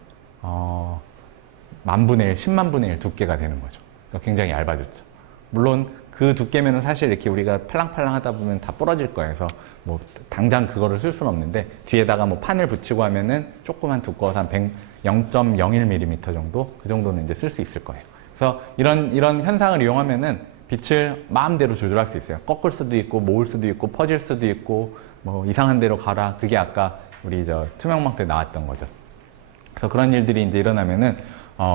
만분의 1, 10만 분의 1 두께가 되는 거죠. 그러니까 굉장히 얇아졌죠. 물론 그 두께면은 사실 이렇게 우리가 팔랑팔랑 하다 보면 다 부러질 거예요. 그래서 뭐 당장 그거를 쓸 수는 없는데 뒤에다가 뭐 판을 붙이고 하면은 조그만 두꺼워서 한 0.01mm 정도, 그 정도는 이제 쓸 수 있을 거예요. 그래서 이런 현상을 이용하면은 빛을 마음대로 조절할 수 있어요. 꺾을 수도 있고 모을 수도 있고 퍼질 수도 있고 뭐 이상한 데로 가라. 그게 아까 우리 투명 망토에 나왔던 거죠. 그래서 그런 일들이 이제 일어나면은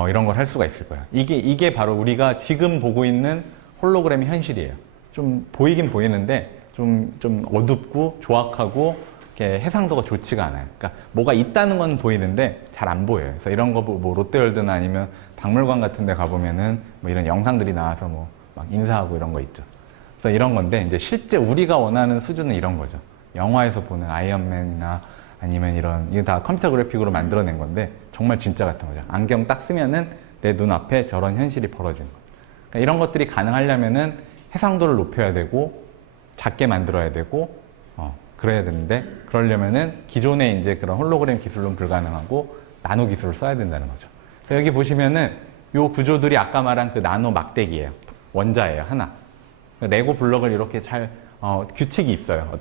이런 걸 할 수가 있을 거예요. 이게 바로 우리가 지금 보고 있는 홀로그램의 현실이에요. 좀 보이긴 보이는데 좀 어둡고 조악하고 이렇게 해상도가 좋지가 않아요. 그러니까 뭐가 있다는 건 보이는데 잘 안 보여요. 그래서 이런 거 뭐 롯데월드나 아니면 박물관 같은 데 가보면은 뭐 이런 영상들이 나와서 뭐 막 인사하고 이런 거 있죠. 그래서 이런 건데 이제 실제 우리가 원하는 수준은 이런 거죠. 영화에서 보는 아이언맨이나 아니면 이게 다 컴퓨터 그래픽으로 만들어낸 건데 정말 진짜 같은 거죠. 안경 딱 쓰면은 내 눈앞에 저런 현실이 벌어지는 거죠. 그러니까 이런 것들이 가능하려면은 해상도를 높여야 되고 작게 만들어야 되고 그래야 되는데 그러려면은 기존의 이제 그런 홀로그램 기술로는 불가능하고 나노 기술을 써야 된다는 거죠. 그래서 여기 보시면은 요 구조들이 아까 말한 그 나노 막대기예요. 원자예요, 하나. 레고 블럭을 이렇게 규칙이 있어요.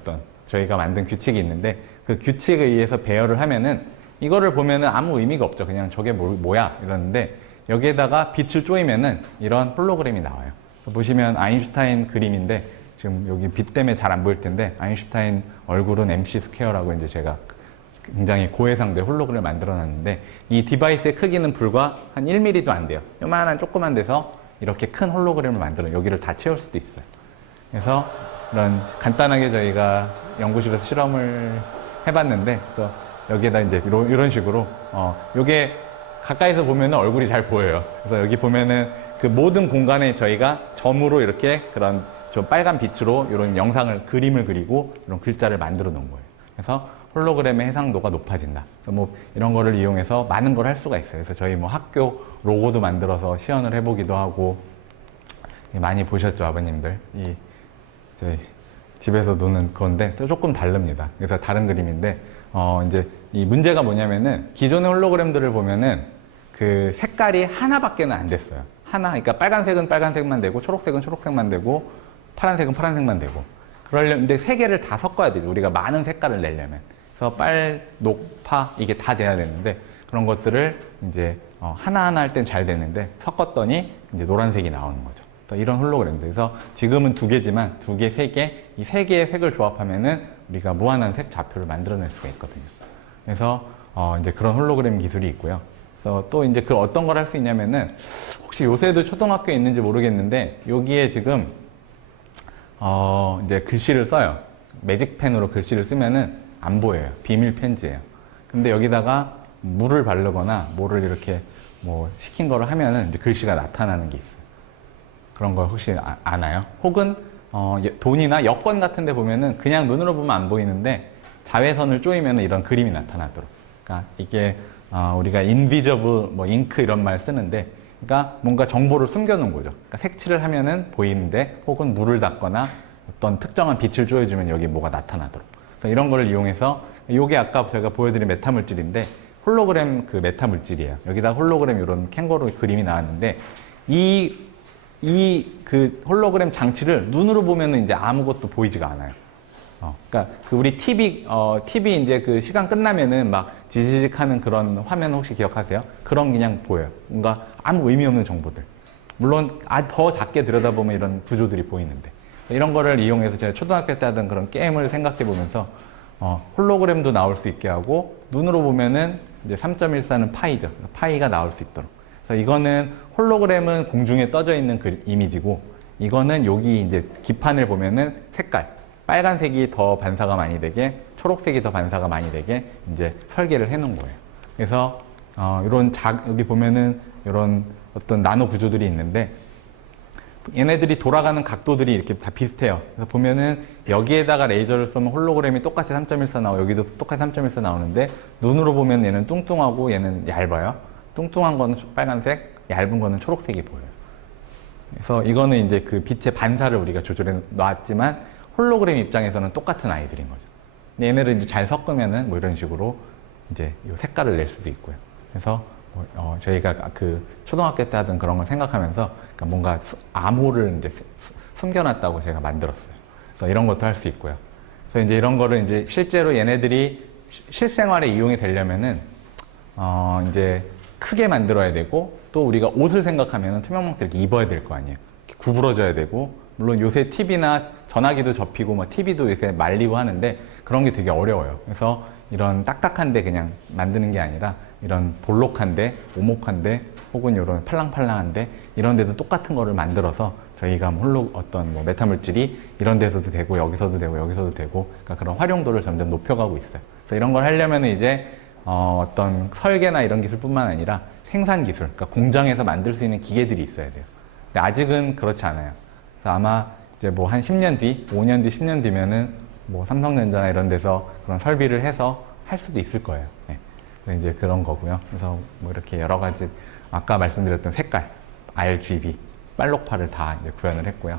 저희가 만든 규칙이 있는데 그 규칙에 의해서 배열을 하면은 이거를 보면은 아무 의미가 없죠. 그냥 저게 뭐야 이러는데 여기에다가 빛을 쪼이면은 이런 홀로그램이 나와요. 보시면 아인슈타인 그림인데 지금 여기 빛 때문에 잘 안 보일 텐데 아인슈타인 얼굴은 MC 스퀘어라고 이제 제가 굉장히 고해상도의 홀로그램을 만들어 놨는데 이 디바이스의 크기는 불과 한 1mm도 안 돼요. 요만한 조그만 데서 이렇게 큰 홀로그램을 만들어 여기를 다 채울 수도 있어요. 그래서 이런 간단하게 저희가 연구실에서 실험을 해봤는데 그래서 여기에다 이제 이런 식으로 요게 가까이서 보면은 얼굴이 잘 보여요. 그래서 여기 보면은 그 모든 공간에 저희가 점으로 이렇게 그런 좀 빨간 빛으로 이런 그림을 그리고 이런 글자를 만들어 놓은 거예요. 그래서 홀로그램의 해상도가 높아진다. 그래서 뭐 이런 거를 이용해서 많은 걸 할 수가 있어요. 그래서 저희 뭐 학교 로고도 만들어서 시연을 해보기도 하고 많이 보셨죠, 아버님들. 저희 집에서 노는 건데 조금 다릅니다. 그래서 다른 그림인데 이제 이 문제가 뭐냐면은 기존의 홀로그램들을 보면은 그 색깔이 하나밖에는 안 됐어요. 그러니까 빨간색은 빨간색만 되고 초록색은 초록색만 되고 파란색은 파란색만 되고 그러려는데 세 개를 다 섞어야 되죠. 우리가 많은 색깔을 내려면. 그래서 녹, 파 이게 다 돼야 되는데 그런 것들을 이제 하나하나 할 땐 잘 됐는데 섞었더니 이제 노란색이 나오는 거죠. 그래서 이런 홀로그램들. 그래서 지금은 2개지만 2개, 3개, 이 3개의 색을 조합하면은 우리가 무한한 색 좌표를 만들어낼 수가 있거든요. 그래서 이제 그런 홀로그램 기술이 있고요. 그래서 또 이제 그 어떤 걸 할 수 있냐면은 혹시 요새도 초등학교에 있는지 모르겠는데 여기에 지금 이제 글씨를 써요. 매직펜으로 글씨를 쓰면은 안 보여요. 비밀 편지예요. 근데 여기다가 물을 바르거나 뭐를 이렇게 뭐 시킨 거를 하면은 이제 글씨가 나타나는 게 있어요. 그런 걸 혹시 아나요? 혹은 돈이나 여권 같은 데 보면은 그냥 눈으로 보면 안 보이는데 자외선을 쪼이면은 이런 그림이 나타나도록. 그러니까 이게 우리가 invisible 뭐 잉크 이런 말 쓰는데 그러니까 뭔가 정보를 숨겨놓은 거죠. 그러니까 색칠을 하면은 보이는데 혹은 물을 닦거나 어떤 특정한 빛을 쪼여주면 여기 뭐가 나타나도록. 이런 거를 이용해서 이게 아까 제가 보여드린 메타물질인데 홀로그램 그 메타물질이에요. 여기다 홀로그램 이런 캥거루 그림이 나왔는데 그 홀로그램 장치를 눈으로 보면은 이제 아무것도 보이지가 않아요. 그러니까 그 우리 TV 이제 그 시간 끝나면은 막 지지직 하는 그런 화면 혹시 기억하세요? 그런 그냥 보여요. 뭔가 아무 의미 없는 정보들. 물론 더 작게 들여다보면 이런 구조들이 보이는데. 이런 거를 이용해서 제가 초등학교 때 하던 그런 게임을 생각해 보면서 홀로그램도 나올 수 있게 하고 눈으로 보면은 이제 3.14는 파이죠. 파이가 나올 수 있도록. 그래서 이거는 홀로그램은 공중에 떠져 있는 그 이미지고 이거는 여기 이제 기판을 보면은 색깔 빨간색이 더 반사가 많이 되게 초록색이 더 반사가 많이 되게 이제 설계를 해 놓은 거예요. 그래서 여기 보면은 이런 어떤 나노 구조들이 있는데 얘네들이 돌아가는 각도들이 이렇게 다 비슷해요. 그래서 보면은 여기에다가 레이저를 쏘면 홀로그램이 똑같이 3.14 나오고 여기도 똑같이 3.14 나오는데 눈으로 보면 얘는 뚱뚱하고 얘는 얇아요. 뚱뚱한 거는 빨간색, 얇은 거는 초록색이 보여요. 그래서 이거는 이제 그 빛의 반사를 우리가 조절해 놨지만 홀로그램 입장에서는 똑같은 아이들인 거죠. 근데 얘네를 이제 잘 섞으면은 뭐 이런 식으로 이제 이 색깔을 낼 수도 있고요. 그래서 저희가 그 초등학교 때 하던 그런 걸 생각하면서 그러니까 뭔가 암호를 이제 숨겨놨다고 제가 만들었어요. 그래서 이런 것도 할 수 있고요. 그래서 이제 이런 거를 이제 실제로 얘네들이 실생활에 이용이 되려면은 이제 크게 만들어야 되고 또 우리가 옷을 생각하면 투명망토 이렇게 입어야 될 거 아니에요. 이렇게 구부러져야 되고 물론 요새 TV나 전화기도 접히고 뭐 TV도 요새 말리고 하는데 그런 게 되게 어려워요. 그래서 이런 딱딱한데 그냥 만드는 게 아니라 이런 볼록한데 오목한데 혹은 이런 팔랑팔랑한데 이런 데도 똑같은 거를 만들어서 저희가 어떤 뭐 메타물질이 이런 데서도 되고 여기서도 되고 여기서도 되고 그러니까 그런 활용도를 점점 높여가고 있어요. 그래서 이런 걸 하려면 이제 어떤 설계나 이런 기술뿐만 아니라 생산 기술, 그러니까 공장에서 만들 수 있는 기계들이 있어야 돼요. 근데 아직은 그렇지 않아요. 그래서 아마 이제 뭐 한 10년 뒤, 5년 뒤, 10년 뒤면은 뭐 삼성전자나 이런 데서 그런 설비를 해서 할 수도 있을 거예요. 네. 이제 그런 거고요. 그래서 뭐 이렇게 여러 가지 아까 말씀드렸던 색깔, RGB, 빨록파를 다 이제 구현을 했고요.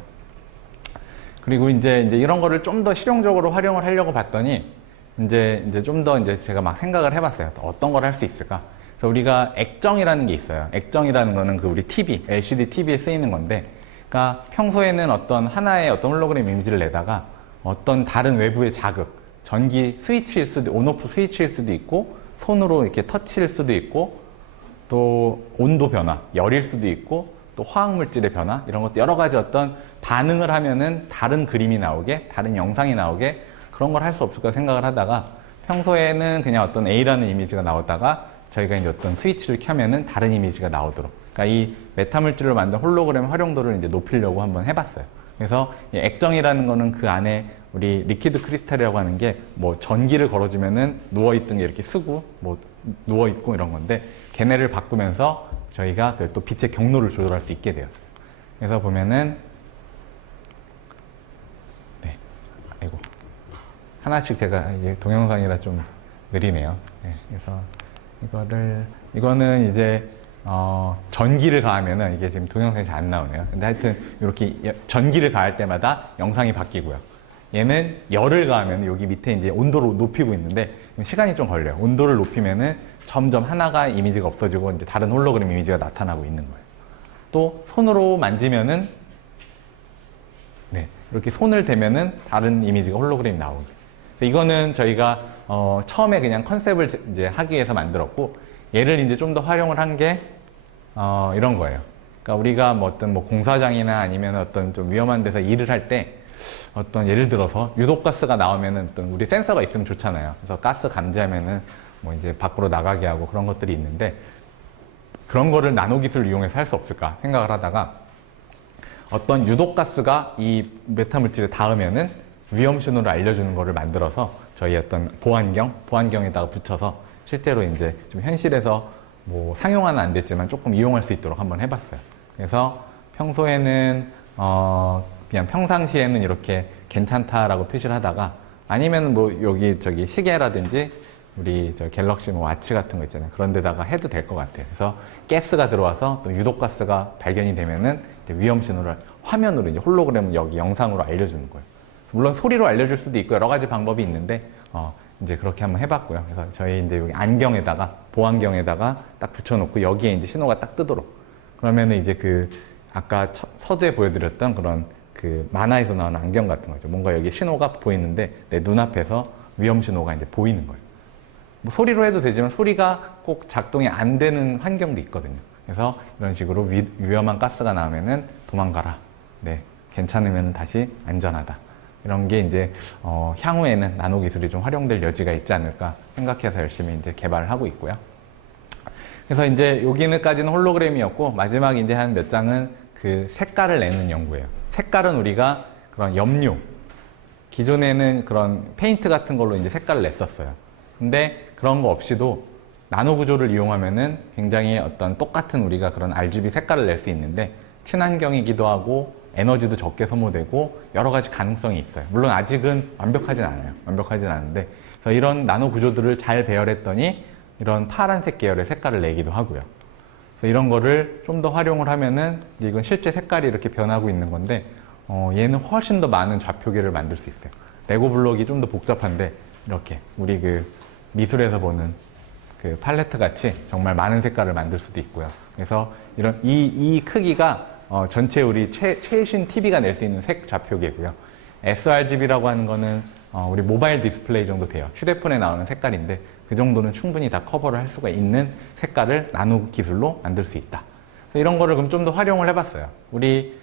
그리고 이제 이런 거를 좀 더 실용적으로 활용을 하려고 봤더니 이제 좀 더 이제 제가 막 생각을 해봤어요. 어떤 걸 할 수 있을까? 그래서 우리가 액정이라는 게 있어요. 액정이라는 거는 그 우리 TV, LCD TV에 쓰이는 건데, 그러니까 평소에는 어떤 하나의 어떤 홀로그램 이미지를 내다가 어떤 다른 외부의 자극, 전기 스위치일 수도, 온오프 스위치일 수도 있고, 손으로 이렇게 터치일 수도 있고, 또 온도 변화, 열일 수도 있고, 또 화학물질의 변화, 이런 것도 여러 가지 어떤 반응을 하면은 다른 그림이 나오게, 다른 영상이 나오게 그런 걸 할 수 없을까 생각을 하다가 평소에는 그냥 어떤 A라는 이미지가 나오다가 저희가 이제 어떤 스위치를 켜면은 다른 이미지가 나오도록. 그러니까 이 메타물질로 만든 홀로그램 활용도를 이제 높이려고 한번 해봤어요. 그래서 이 액정이라는 거는 그 안에 우리 리퀴드 크리스탈이라고 하는 게 뭐 전기를 걸어주면은 누워있던 게 이렇게 쓰고 뭐 누워있고 이런 건데 걔네를 바꾸면서 저희가 그 또 빛의 경로를 조절할 수 있게 되었어요. 그래서 보면은 네, 아이고 하나씩 제가 이게 동영상이라 좀 느리네요. 네, 그래서 이거는 이제 전기를 가하면은 이게 지금 동영상이 잘 안 나오네요. 근데 하여튼 이렇게 전기를 가할 때마다 영상이 바뀌고요. 얘는 열을 가하면 여기 밑에 이제 온도를 높이고 있는데 시간이 좀 걸려요. 온도를 높이면은 점점 하나가 이미지가 없어지고 이제 다른 홀로그램 이미지가 나타나고 있는 거예요. 또 손으로 만지면은 네, 이렇게 손을 대면은 다른 이미지가 홀로그램이 나오게. 이거는 저희가 처음에 그냥 컨셉을 이제 하기 위해서 만들었고 얘를 이제 좀 더 활용을 한 게 이런 거예요. 그러니까 우리가 뭐 어떤 뭐 공사장이나 아니면 어떤 좀 위험한 데서 일을 할 때 어떤 예를 들어서 유독가스가 나오면은 어떤 우리 센서가 있으면 좋잖아요. 그래서 가스 감지하면은 뭐 이제 밖으로 나가게 하고 그런 것들이 있는데 그런 거를 나노 기술을 이용해서 할 수 없을까 생각을 하다가 어떤 유독가스가 이 메타물질에 닿으면은 위험 신호를 알려주는 거를 만들어서 저희 어떤 보안경에다가 붙여서 실제로 이제 좀 현실에서 뭐 상용화는 안 됐지만 조금 이용할 수 있도록 한번 해봤어요. 그래서 평소에는 그냥 평상시에는 이렇게 괜찮다라고 표시를 하다가 아니면 뭐 여기 저기 시계라든지 우리 저 갤럭시 뭐 와치 같은 거 있잖아요. 그런 데다가 해도 될 것 같아요. 그래서 가스가 들어와서 또 유독가스가 발견이 되면은 이제 위험 신호를 화면으로 이제 홀로그램 여기 영상으로 알려주는 거예요. 물론 소리로 알려줄 수도 있고 여러 가지 방법이 있는데 이제 그렇게 한번 해봤고요. 그래서 저희 이제 여기 안경에다가 보안경에다가 딱 붙여놓고 여기에 이제 신호가 딱 뜨도록 그러면은 이제 그 아까 서두에 보여드렸던 그런 그 만화에서 나오는 안경 같은 거죠. 뭔가 여기 신호가 보이는데 내 눈앞에서 위험 신호가 이제 보이는 거예요. 뭐 소리로 해도 되지만 소리가 꼭 작동이 안 되는 환경도 있거든요. 그래서 이런 식으로 위험한 가스가 나오면은 도망가라. 네, 괜찮으면 다시 안전하다. 이런 게 이제 향후에는 나노 기술이 좀 활용될 여지가 있지 않을까 생각해서 열심히 이제 개발을 하고 있고요. 그래서 이제 여기는까지는 홀로그램이었고 마지막 이제 한 몇 장은 그 색깔을 내는 연구예요. 색깔은 우리가 그런 염료, 기존에는 그런 페인트 같은 걸로 이제 색깔을 냈었어요. 근데 그런 거 없이도 나노 구조를 이용하면은 굉장히 어떤 똑같은 우리가 그런 RGB 색깔을 낼 수 있는데 친환경이기도 하고 에너지도 적게 소모되고 여러 가지 가능성이 있어요. 물론 아직은 완벽하진 않아요. 완벽하진 않은데 그래서 이런 나노 구조들을 잘 배열했더니 이런 파란색 계열의 색깔을 내기도 하고요. 그래서 이런 거를 좀 더 활용을 하면은 이건 실제 색깔이 이렇게 변하고 있는 건데 얘는 훨씬 더 많은 좌표계를 만들 수 있어요. 레고 블록이 좀 더 복잡한데 이렇게 우리 그 미술에서 보는 그 팔레트 같이 정말 많은 색깔을 만들 수도 있고요. 그래서 이런 이 크기가 전체 우리 최신 TV가 낼 수 있는 색 좌표계고요. sRGB라고 하는 거는 우리 모바일 디스플레이 정도 돼요. 휴대폰에 나오는 색깔인데 그 정도는 충분히 다 커버를 할 수가 있는 색깔을 나노 기술로 만들 수 있다. 이런 거를 그럼 좀 더 활용을 해봤어요. 우리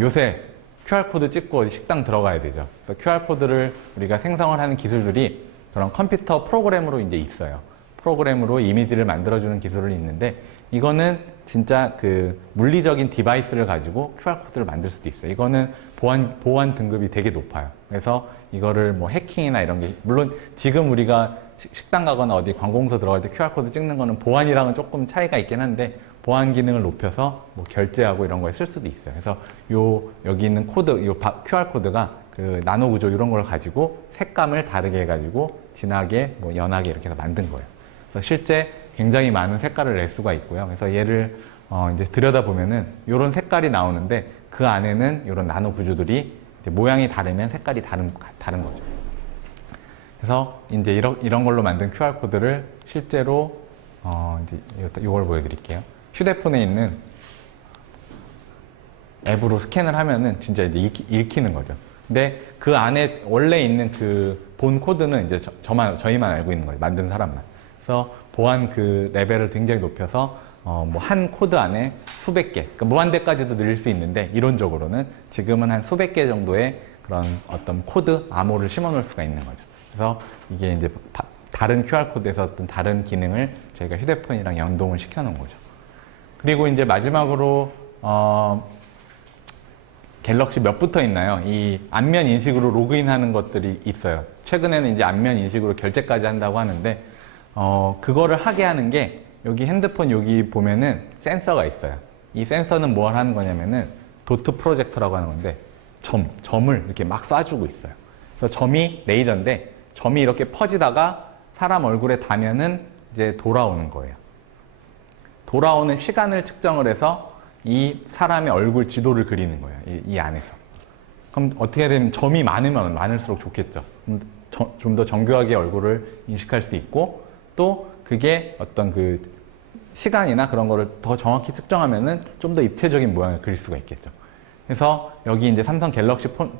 요새 QR코드 찍고 어디 식당 들어가야 되죠. 그래서 QR코드를 우리가 생성을 하는 기술들이 그런 컴퓨터 프로그램으로 이제 있어요. 프로그램으로 이미지를 만들어주는 기술이 있는데 이거는 진짜 그 물리적인 디바이스를 가지고 QR코드를 만들 수도 있어요. 이거는 보안 등급이 되게 높아요. 그래서 이거를 뭐 해킹이나 이런 게 물론 지금 우리가 식당 가거나 어디 관공서 들어갈 때 QR코드 찍는 거는 보안이랑은 조금 차이가 있긴 한데 보안 기능을 높여서 뭐 결제하고 이런 거에 쓸 수도 있어요. 그래서 여기 있는 코드, QR코드가 그 나노 구조 이런 걸 가지고 색감을 다르게 해가지고 진하게 뭐 연하게 이렇게 해서 만든 거예요. 그래서 실제 굉장히 많은 색깔을 낼 수가 있고요. 그래서 얘를 이제 들여다보면은 이런 색깔이 나오는데 그 안에는 이런 나노 구조들이 이제 모양이 다르면 색깔이 다른 거죠. 그래서 이제 이런 걸로 만든 QR코드를 실제로 이제 이걸 보여드릴게요. 휴대폰에 있는 앱으로 스캔을 하면은 진짜 이제 읽히는 거죠. 근데 그 안에 원래 있는 그 본 코드는 이제 저희만 알고 있는 거예요. 만든 사람만. 그래서 보안 그 레벨을 굉장히 높여서 뭐 한 코드 안에 수백 개, 그러니까 무한대까지도 늘릴 수 있는데 이론적으로는 지금은 한 수백 개 정도의 그런 어떤 코드 암호를 심어 놓을 수가 있는 거죠. 그래서 이게 이제 다른 QR코드에서 어떤 다른 기능을 저희가 휴대폰이랑 연동을 시켜 놓은 거죠. 그리고 이제 마지막으로 갤럭시 몇부터 있나요? 이 안면 인식으로 로그인하는 것들이 있어요. 최근에는 이제 안면 인식으로 결제까지 한다고 하는데 그거를 하게 하는 게 여기 핸드폰 여기 보면은 센서가 있어요. 이 센서는 뭘 하는 거냐면은 도트 프로젝터라고 하는 건데 점을 이렇게 막 쏴주고 있어요. 그래서 점이 레이저인데 점이 이렇게 퍼지다가 사람 얼굴에 닿으면은 이제 돌아오는 거예요. 돌아오는 시간을 측정을 해서 이 사람의 얼굴 지도를 그리는 거예요. 이 안에서. 그럼 어떻게 되면 점이 많으면 많을수록 좋겠죠. 좀 더 정교하게 얼굴을 인식할 수 있고 또 그게 어떤 그 시간이나 그런 거를 더 정확히 측정하면은 좀 더 입체적인 모양을 그릴 수가 있겠죠. 그래서 여기 이제 삼성 갤럭시 폰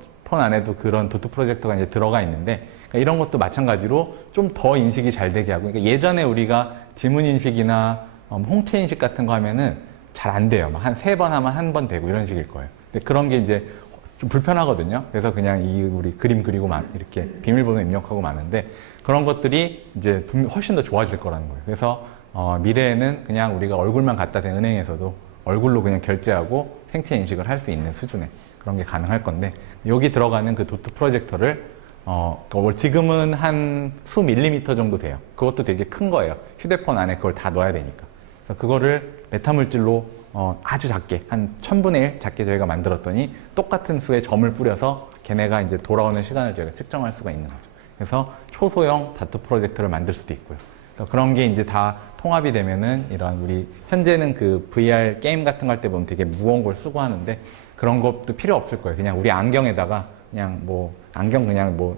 안에도 그런 도트 프로젝터가 이제 들어가 있는데 그러니까 이런 것도 마찬가지로 좀 더 인식이 잘 되게 하고 그러니까 예전에 우리가 지문 인식이나 홍채 인식 같은 거 하면은 잘 안 돼요. 한 3번 하면 한 번 되고 이런 식일 거예요. 근데 그런 게 이제 좀 불편하거든요. 그래서 그냥 우리 그림 그리고 이렇게 비밀번호 입력하고 마는데 그런 것들이 이제 훨씬 더 좋아질 거라는 거예요. 그래서 미래에는 그냥 우리가 얼굴만 갖다 댄 은행에서도 얼굴로 그냥 결제하고 생체 인식을 할 수 있는 수준의 그런 게 가능할 건데 여기 들어가는 그 도트 프로젝터를 지금은 한 수 밀리미터 정도 돼요. 그것도 되게 큰 거예요. 휴대폰 안에 그걸 다 넣어야 되니까. 그래서 그거를 메타물질로 아주 작게 한 1000분의 1 작게 저희가 만들었더니 똑같은 수의 점을 뿌려서 걔네가 이제 돌아오는 시간을 저희가 측정할 수가 있는 거죠. 그래서 초소형 다트 프로젝터를 만들 수도 있고요. 그래서 그런 게 이제 다 통합이 되면은 이런 우리 현재는 그 VR 게임 같은 거 할 때 보면 되게 무거운 걸 쓰고 하는데 그런 것도 필요 없을 거예요. 그냥 우리 안경에다가 그냥 뭐 안경 그냥 뭐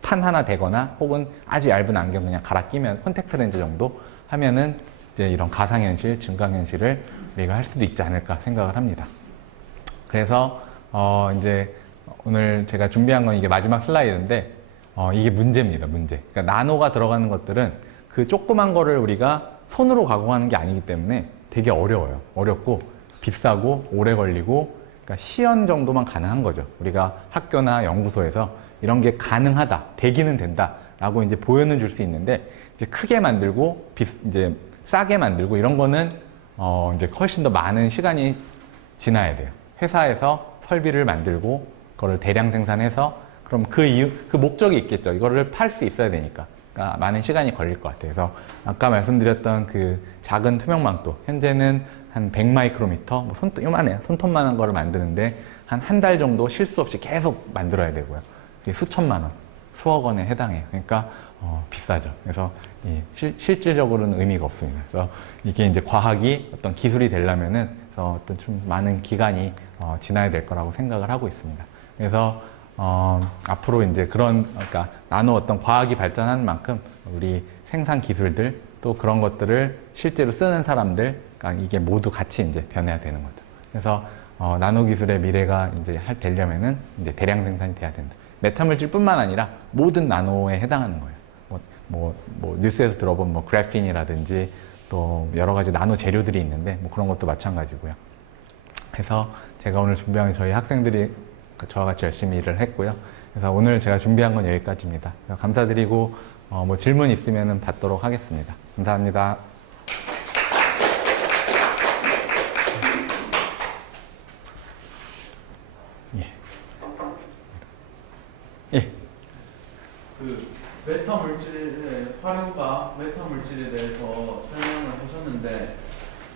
판 하나 대거나 혹은 아주 얇은 안경 그냥 갈아 끼면 콘택트 렌즈 정도 하면은 이제 이런 가상현실, 증강현실을 우리가 할 수도 있지 않을까 생각을 합니다. 그래서 이제 오늘 제가 준비한 건 이게 마지막 슬라이드인데 이게 문제입니다. 문제. 그러니까 나노가 들어가는 것들은 그 조그만 거를 우리가 손으로 가공하는 게 아니기 때문에 되게 어려워요. 어렵고 비싸고 오래 걸리고 그러니까 시연 정도만 가능한 거죠. 우리가 학교나 연구소에서 이런 게 가능하다, 되기는 된다라고 이제 보여는 줄 수 있는데 이제 크게 만들고 이제 싸게 만들고 이런 거는 이제 훨씬 더 많은 시간이 지나야 돼요. 회사에서 설비를 만들고 그거를 대량 생산해서 그럼 그 목적이 있겠죠. 이거를 팔 수 있어야 되니까. 그러니까 많은 시간이 걸릴 것 같아요. 그래서 아까 말씀드렸던 그 작은 투명망토, 현재는 한 100 마이크로미터, 뭐 요만해요. 손톱만한 거를 만드는데 한 달 정도 실수 없이 계속 만들어야 되고요. 이게 수천만 원, 수억 원에 해당해요. 그러니까 비싸죠. 그래서 실질적으로는 의미가 없습니다. 그래서 이게 이제 과학이 어떤 기술이 되려면은 어떤 좀 많은 기간이 지나야 될 거라고 생각을 하고 있습니다. 그래서 앞으로 이제 그러니까 나노 어떤 과학이 발전하는 만큼 우리 생산 기술들 또 그런 것들을 실제로 쓰는 사람들, 그러니까 이게 모두 같이 이제 변해야 되는 거죠. 그래서 나노 기술의 미래가 이제 되려면은 이제 대량 생산이 돼야 된다. 메타물질뿐만 아니라 모든 나노에 해당하는 거예요. 뉴스에서 들어본 뭐 그래핀이라든지 또 여러 가지 나노 재료들이 있는데 뭐 그런 것도 마찬가지고요. 그래서 제가 오늘 준비한 저희 학생들이 저와 같이 열심히 일을 했고요. 그래서 오늘 제가 준비한 건 여기까지입니다. 감사드리고 뭐 질문 있으면 받도록 하겠습니다. 감사합니다. 예. 예. 메타 물질의 활용과 메타 물질에 대해서 설명을 하셨는데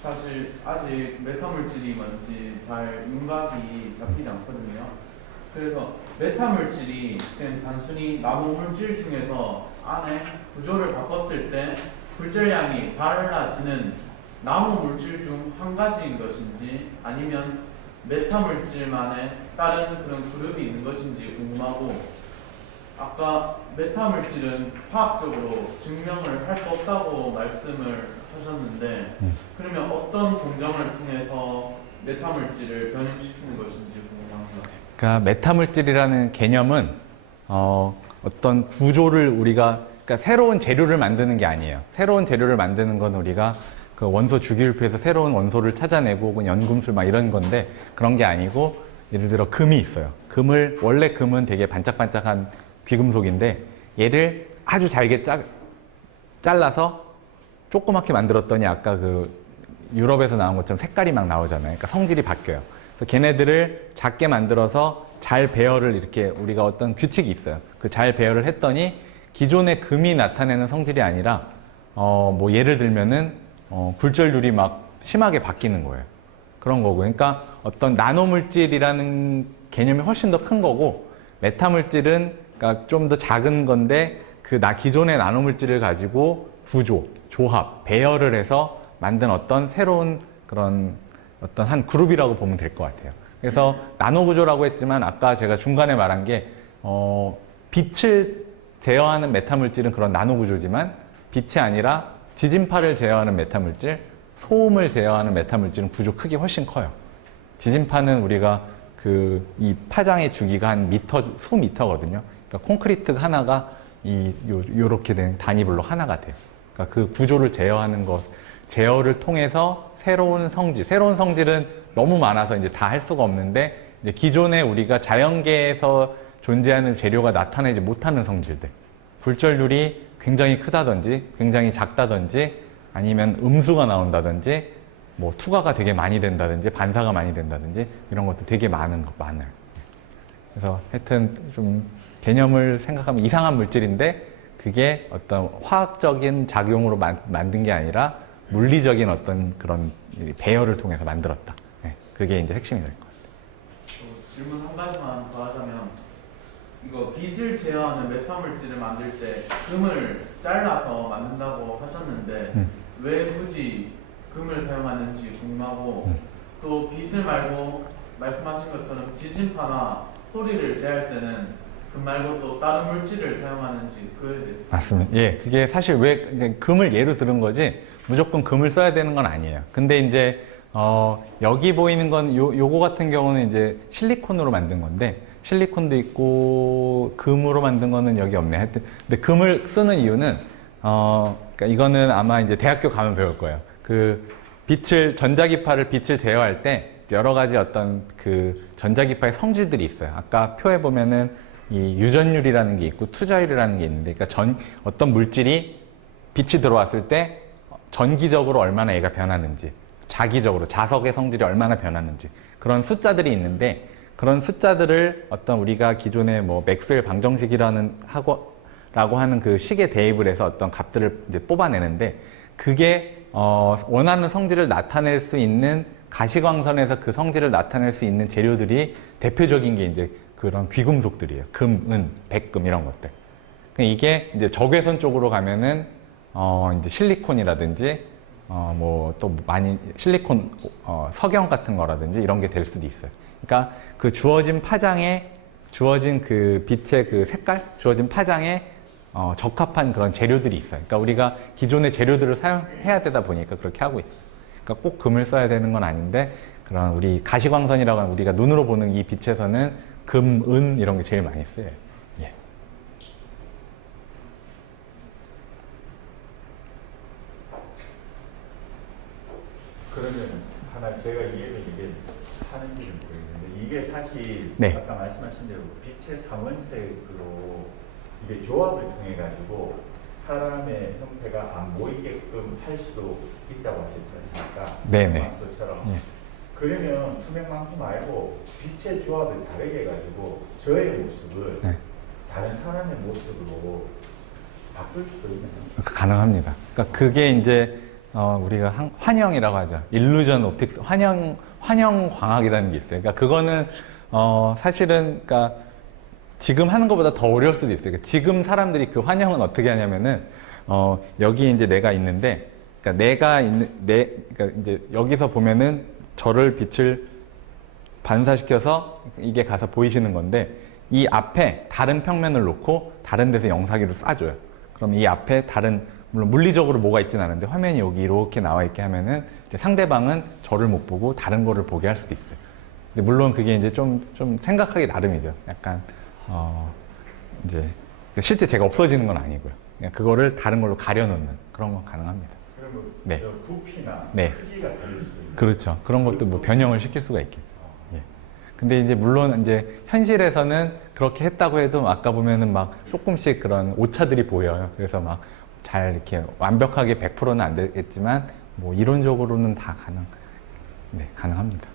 사실 아직 메타 물질이 뭔지 잘 윤곽이 잡히지 않거든요. 그래서 메타 물질이 그냥 단순히 나노 물질 중에서 안에 구조를 바꿨을 때 불절량이 달라지는 나노 물질 중 한 가지인 것인지 아니면 메타 물질만의 다른 그런 그룹이 있는 것인지 궁금하고, 아까 메타 물질은 화학적으로 증명을 할 수 없다고 말씀을 하셨는데 그러면 어떤 공정을 통해서 메타 물질을 변형시키는 것인지 궁금합니다. 그러니까 메타 물질이라는 개념은 어떤 구조를 그러니까 새로운 재료를 만드는 게 아니에요. 새로운 재료를 만드는 건 우리가 그 원소 주기율표에서 새로운 원소를 찾아내고 혹은 연금술 막 이런 건데 그런 게 아니고, 예를 들어 금이 있어요. 원래 금은 되게 반짝반짝한 귀금속인데 얘를 아주 잘게 잘라서 조그맣게 만들었더니 아까 그 유럽에서 나온 것처럼 색깔이 막 나오잖아요. 그러니까 성질이 바뀌어요. 그래서 걔네들을 작게 만들어서 잘 배열을 이렇게 우리가 어떤 규칙이 있어요. 그 잘 배열을 했더니 기존의 금이 나타내는 성질이 아니라 뭐 예를 들면은 굴절률이 막 심하게 바뀌는 거예요. 그런 거고. 그러니까 어떤 나노물질이라는 개념이 훨씬 더 큰 거고, 메타물질은 그러니까 좀 더 작은 건데 기존의 나노물질을 가지고 구조, 조합, 배열을 해서 만든 어떤 새로운 그런 어떤 한 그룹이라고 보면 될 것 같아요. 그래서 나노구조라고 했지만 아까 제가 중간에 말한 게 빛을 제어하는 메타물질은 그런 나노구조지만 빛이 아니라 지진파를 제어하는 메타물질, 소음을 제어하는 메타물질은 구조 크기 훨씬 커요. 지진파는 우리가 이 파장의 주기가 한 수미터거든요. 그러니까 콘크리트 하나가 요렇게 된 단위별로 하나가 돼요. 그러니까 그 구조를 제어하는 것, 제어를 통해서 새로운 성질은 너무 많아서 이제 다 할 수가 없는데, 이제 기존에 우리가 자연계에서 존재하는 재료가 나타내지 못하는 성질들, 굴절률이 굉장히 크다든지, 굉장히 작다든지, 아니면 음수가 나온다든지, 뭐 투과가 되게 많이 된다든지, 반사가 많이 된다든지, 이런 것도 되게 많아요. 그래서 하여튼 좀 개념을 생각하면 이상한 물질인데 그게 어떤 화학적인 작용으로 만든 게 아니라 물리적인 어떤 그런 배열을 통해서 만들었다. 그게 이제 핵심이 될 것 같아요. 질문 한 가지만 더 하자면, 이거 빛을 제어하는 메타물질을 만들 때 금을 잘라서 만든다고 하셨는데 왜 굳이 금을 사용하는지 궁금하고, 또 빛을 말고 말씀하신 것처럼 지진파나 소리를 제어할 때는 금 말고 또 다른 물질을 사용하는지 그거에 대해서. 맞습니다. 예, 그게 사실 왜 금을 예로 들은 거지 무조건 금을 써야 되는 건 아니에요. 근데 이제 여기 보이는 건 요거 같은 경우는 이제 실리콘으로 만든 건데, 실리콘도 있고 금으로 만든 거는 여기 없네. 하여튼 근데 금을 쓰는 이유는 그러니까 이거는 아마 이제 대학교 가면 배울 거예요. 전자기파를 빛을 제어할 때 여러 가지 어떤 전자기파의 성질들이 있어요. 아까 표에 보면은 이 유전율이라는 게 있고 투자율이라는 게 있는데, 그러니까 어떤 물질이 빛이 들어왔을 때 전기적으로 얼마나 얘가 변하는지, 자기적으로 자석의 성질이 얼마나 변하는지, 그런 숫자들이 있는데, 그런 숫자들을 어떤 우리가 기존에 뭐 맥스웰 방정식이라고 하는 그 식에 대입을 해서 어떤 값들을 이제 뽑아내는데, 그게 원하는 성질을 나타낼 수 있는 가시광선에서 그 성질을 나타낼 수 있는 재료들이 대표적인 게 이제 그런 귀금속들이에요. 금, 은, 백금 이런 것들. 이게 이제 적외선 쪽으로 가면은 이제 실리콘이라든지 뭐 또 많이 실리콘 석영 같은 거라든지 이런 게 될 수도 있어요. 그러니까 그 주어진 파장에 주어진 그 빛의 그 색깔, 주어진 파장에 적합한 그런 재료들이 있어요. 그러니까 우리가 기존의 재료들을 사용해야 되다 보니까 그렇게 하고 있어요. 그러니까 꼭 금을 써야 되는 건 아닌데 그런 우리 가시광선이라고 하는 우리가 눈으로 보는 이 빛에서는 금, 은 이런 게 제일 많이 쓰여요. 예. 그러면 하나 제가 이해를 이게 하는지는 모르겠는데 이게 사실 네. 아까 말씀하신 대로 빛의 삼원색으로 이게 조합을 통해 가지고 사람의 형태가 안 보이게끔 할 수도 있다고 하셨지 않습니까? 네네. 투명망토처럼. 예. 그러면 투명망토 말고 빛의 조합을 다르게 해가지고 저의 모습을 네. 다른 사람의 모습으로 바꿀 수도 있나요? 가능합니다. 그러니까 그게 이제 우리가 환영이라고 하죠. 일루전 옵틱스, 환영 광학이라는 게 있어요. 그러니까 그거는 사실은 그러니까 지금 하는 것보다 더 어려울 수도 있어요. 그러니까 지금 사람들이 그 환영은 어떻게 하냐면은 여기 이제 내가 있는데, 그러니까 그러니까 이제 여기서 보면은 저를 빛을 반사시켜서 이게 가서 보이시는 건데 이 앞에 다른 평면을 놓고 다른 데서 영상기를 쏴줘요. 그럼 이 앞에 다른 물론 물리적으로 뭐가 있진 않은데 화면이 여기 이렇게 나와 있게 하면은 이제 상대방은 저를 못 보고 다른 거를 보게 할 수도 있어요. 근데 물론 그게 이제 좀 생각하기 나름이죠. 약간 이제 실제 제가 없어지는 건 아니고요. 그냥 그거를 다른 걸로 가려놓는 그런 건 가능합니다. 그러면 네. 저 부피나 네. 크기가 다를 수도 있나요? 그렇죠. 그런 것도 뭐 변형을 시킬 수가 있겠죠. 예. 근데 이제 물론 이제 현실에서는 그렇게 했다고 해도 아까 보면은 막 조금씩 그런 오차들이 보여요. 그래서 막 잘 이렇게 완벽하게 100%는 안 되겠지만 뭐 이론적으로는 다 가능합니다.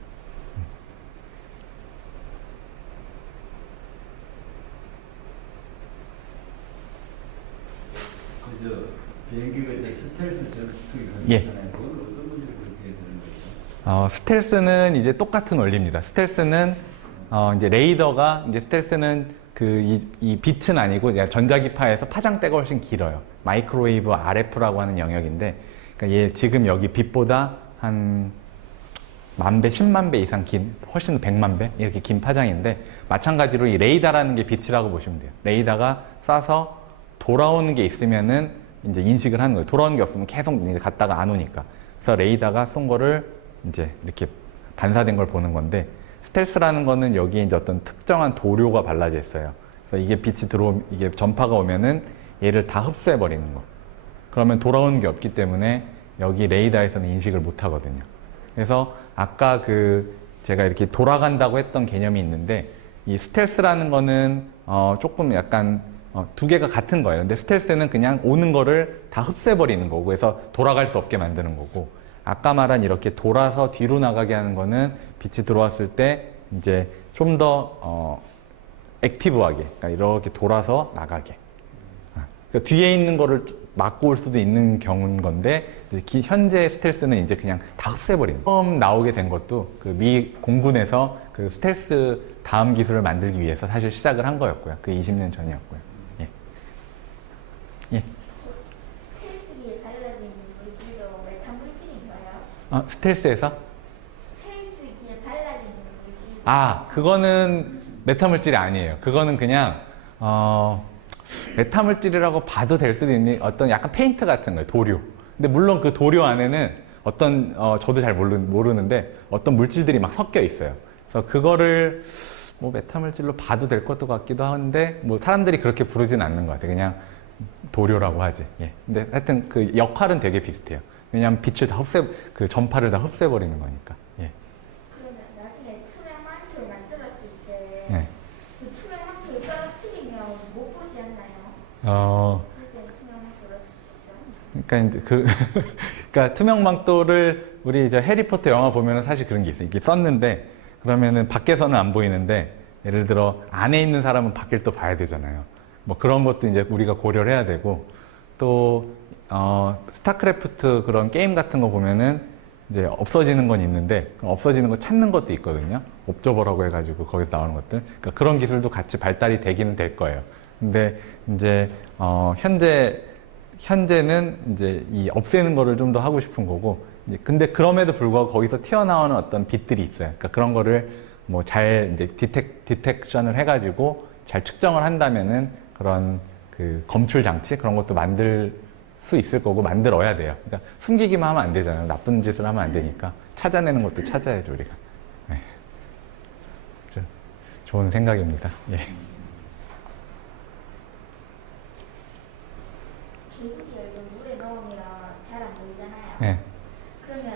그저 비행기가 이제 스텔스 전투기 예. 하잖아요. 그건 어떤 문제를 그렇게 되는 거죠? 스텔스는 이제 똑같은 원리입니다. 스텔스는 이제 레이더가 이제 스텔스는 이 빛은 아니고 전자기파에서 파장대가 훨씬 길어요. 마이크로웨이브 RF라고 하는 영역인데, 그러니까 얘 지금 여기 빛보다 한 10,000배, 10만 배 이상 긴, 훨씬 100만 배 이렇게 긴 파장인데 마찬가지로 이 레이더라는 게 빛이라고 보시면 돼요. 레이더가 쏴서 돌아오는 게 있으면은 이제 인식을 하는 거예요. 돌아오는 게 없으면 계속 이제 갔다가 안 오니까. 그래서 레이더가 쏜 거를 이제 이렇게 반사된 걸 보는 건데, 스텔스라는 거는 여기에 이제 어떤 특정한 도료가 발라져 있어요. 그래서 이게 빛이 이게 전파가 오면은 얘를 다 흡수해 버리는 거. 그러면 돌아오는 게 없기 때문에 여기 레이더에서는 인식을 못 하거든요. 그래서 아까 제가 이렇게 돌아간다고 했던 개념이 있는데, 이 스텔스라는 거는 조금 약간 두 개가 같은 거예요. 근데 스텔스는 그냥 오는 거를 다 흡수해 버리는 거고, 그래서 돌아갈 수 없게 만드는 거고, 아까 말한 이렇게 돌아서 뒤로 나가게 하는 거는 빛이 들어왔을 때 이제 좀 더 액티브하게, 그러니까 이렇게 돌아서 나가게. 그러니까 뒤에 있는 거를 막고 올 수도 있는 경우인 건데, 이제 현재 스텔스는 이제 그냥 다 흡수해버리는 거예요. 처음 나오게 된 것도 그 미 공군에서 그 스텔스 다음 기술을 만들기 위해서 사실 시작을 한 거였고요. 그 20년 전이었고요. 예. 예. 스텔스기에 발라진 물질도 메타 물질인가요? 스텔스에서? 스텔스기에 발라진 물질도 그거는 메타 물질이 아니에요. 그거는 그냥 메타 물질이라고 봐도 될 수도 있는 어떤 약간 페인트 같은 거예요. 도료. 근데 물론 그 도료 안에는 어떤 저도 잘 모르는데 어떤 물질들이 막 섞여 있어요. 그래서 그거를 뭐 메타 물질로 봐도 될 것도 같기도 한데 뭐 사람들이 그렇게 부르진 않는 것 같아요. 그냥 도료라고 하지. 예. 근데 하여튼 그 역할은 되게 비슷해요. 왜냐하면 빛을 다 그 전파를 다 흡수해버리는 거니까. 예. 그러면 나중에 투명 망토를 만들었을 때 예. 그 투명 망토를 떨어뜨리면 못 보지 않나요? 그럴 때 투명 망토를 떨어뜨리죠. 그러니까 이제 그러니까 투명망토를 우리 저 해리포터 영화 보면은 사실 그런 게 있어요. 이렇게 썼는데 그러면은 밖에서는 안 보이는데 예를 들어 안에 있는 사람은 밖을 또 봐야 되잖아요. 뭐 그런 것도 이제 우리가 고려를 해야 되고 또 스타크래프트 그런 게임 같은 거 보면은 이제 없어지는 건 있는데 없어지는 거 찾는 것도 있거든요. 옵저버라고 해가지고 거기서 나오는 것들. 그러니까 그런 기술도 같이 발달이 되기는 될 거예요. 근데 이제 현재는 이제 이 없애는 거를 좀 더 하고 싶은 거고. 근데 그럼에도 불구하고 거기서 튀어나오는 어떤 빛들이 있어요. 그러니까 그런 거를 뭐 잘 이제 디텍션을 해가지고 잘 측정을 한다면은 그런 그 검출 장치 그런 것도 만들 수 있을 거고 만들어야 돼요. 그러니까 숨기기만 하면 안 되잖아요. 나쁜 짓을 하면 안 되니까 찾아내는 것도 찾아야죠 우리가. 네. 좋은 생각입니다. 예. 개구리알도 물에 넣으면 잘 안 보이잖아요. 네. 그러면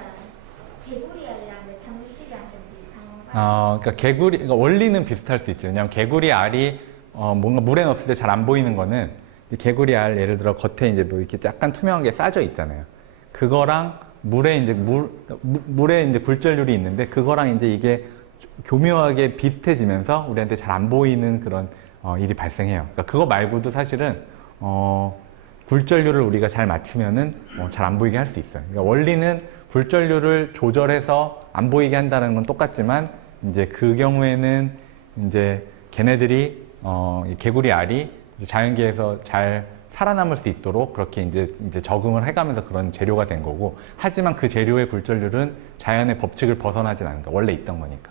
개구리알이랑 메탄물질이랑 좀 비슷한 건가요? 그러니까 그러니까 원리는 비슷할 수 있죠. 왜냐하면 개구리 알이 뭔가 물에 넣었을 때 잘 안 보이는 거는 이 개구리 알 예를 들어 겉에 이제 뭐 이렇게 약간 투명하게 싸져 있잖아요. 그거랑 물에 이제 물에 이제 굴절률이 있는데 그거랑 이제 이게 교묘하게 비슷해지면서 우리한테 잘 안 보이는 그런 일이 발생해요. 그러니까 그거 말고도 사실은 굴절률을 우리가 잘 맞추면은 잘 안 보이게 할 수 있어요. 그러니까 원리는 굴절률을 조절해서 안 보이게 한다는 건 똑같지만 이제 그 경우에는 이제 걔네들이 이 개구리 알이 자연계에서 잘 살아남을 수 있도록 그렇게 이제 적응을 해가면서 그런 재료가 된 거고, 하지만 그 재료의 굴절률은 자연의 법칙을 벗어나진 않는다. 원래 있던 거니까.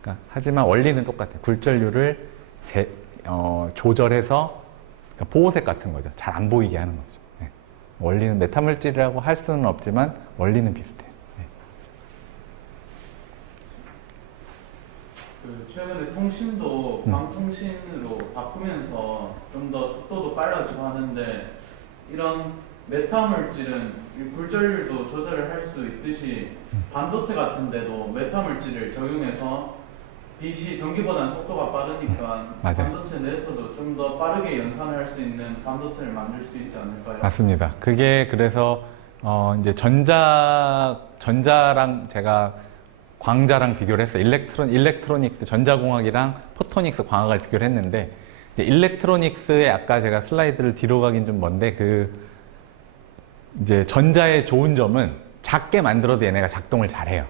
그러니까 하지만 원리는 똑같아요. 굴절률을 조절해서, 그러니까 보호색 같은 거죠. 잘 안 보이게 하는 거죠. 네. 원리는 메타물질이라고 할 수는 없지만 원리는 비슷해요. 네. 최근에 통신도 광통신으로 바꾸면서 좀 더 속도도 빨라지고 하는데, 이런 메타물질은 이 굴절률도 조절을 할 수 있듯이 반도체 같은 데도 메타물질을 적용해서 빛이 전기보다는 속도가 빠르니까 맞아요. 반도체 내에서도 좀 더 빠르게 연산을 할 수 있는 반도체를 만들 수 있지 않을까요? 맞습니다. 그게 그래서 이제 전자랑 제가 광자랑 비교를 했어요. 일렉트로닉스 전자공학이랑 포토닉스 광학을 비교를 했는데, 이제 일렉트로닉스의 아까 제가 슬라이드를 뒤로 가긴 좀 먼데, 이제 전자의 좋은 점은 작게 만들어도 얘네가 작동을 잘해요.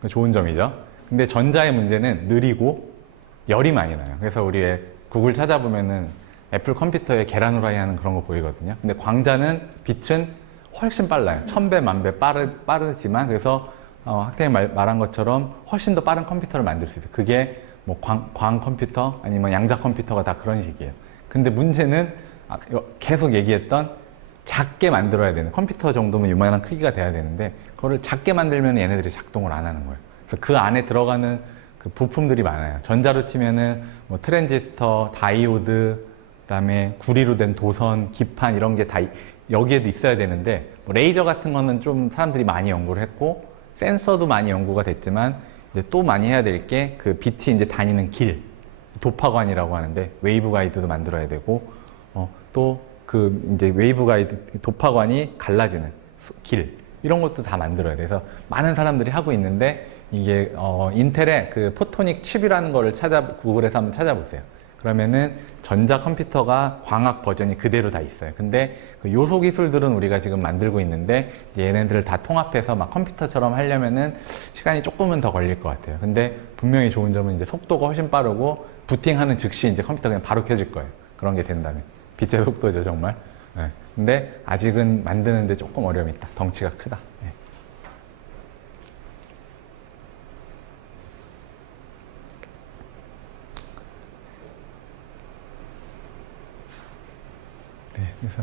그 좋은 점이죠. 근데 전자의 문제는 느리고 열이 많이 나요. 그래서 우리 구글 찾아보면은 애플 컴퓨터에 계란 후라이 하는 그런 거 보이거든요. 근데 광자는 빛은 훨씬 빨라요. 1000배, 1000배 빠르지만, 그래서 학생이 말한 것처럼 훨씬 더 빠른 컴퓨터를 만들 수 있어요. 그게 뭐 광 컴퓨터 아니면 양자 컴퓨터가 다 그런 식이에요. 근데 문제는 계속 얘기했던 작게 만들어야 되는, 컴퓨터 정도면 이만한 크기가 돼야 되는데 그거를 작게 만들면 얘네들이 작동을 안 하는 거예요. 그래서 그 안에 들어가는 그 부품들이 많아요. 전자로 치면은 뭐 트랜지스터, 다이오드, 그다음에 구리로 된 도선, 기판 이런 게 다 여기에도 있어야 되는데, 뭐 레이저 같은 거는 좀 사람들이 많이 연구를 했고 센서도 많이 연구가 됐지만, 이제 또 많이 해야 될 게 그 빛이 이제 다니는 길, 도파관이라고 하는데 웨이브 가이드도 만들어야 되고, 또 그 이제 웨이브 가이드 도파관이 갈라지는 길, 이런 것도 다 만들어야 돼서 많은 사람들이 하고 있는데, 이게 인텔의 그 포토닉 칩이라는 거를 구글에서 한번 찾아보세요. 그러면은 전자 컴퓨터가 광학 버전이 그대로 다 있어요. 근데 그 요소 기술들은 우리가 지금 만들고 있는데, 이제 얘네들을 다 통합해서 막 컴퓨터처럼 하려면은 시간이 조금은 더 걸릴 것 같아요. 근데 분명히 좋은 점은 이제 속도가 훨씬 빠르고 부팅하는 즉시 이제 컴퓨터가 그냥 바로 켜질 거예요. 그런 게 된다면. 빛의 속도죠, 정말. 네. 근데 아직은 만드는데 조금 어려움이 있다. 덩치가 크다. 네. 네, 그래서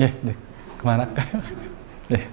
예, 네, 그만할까요? 네.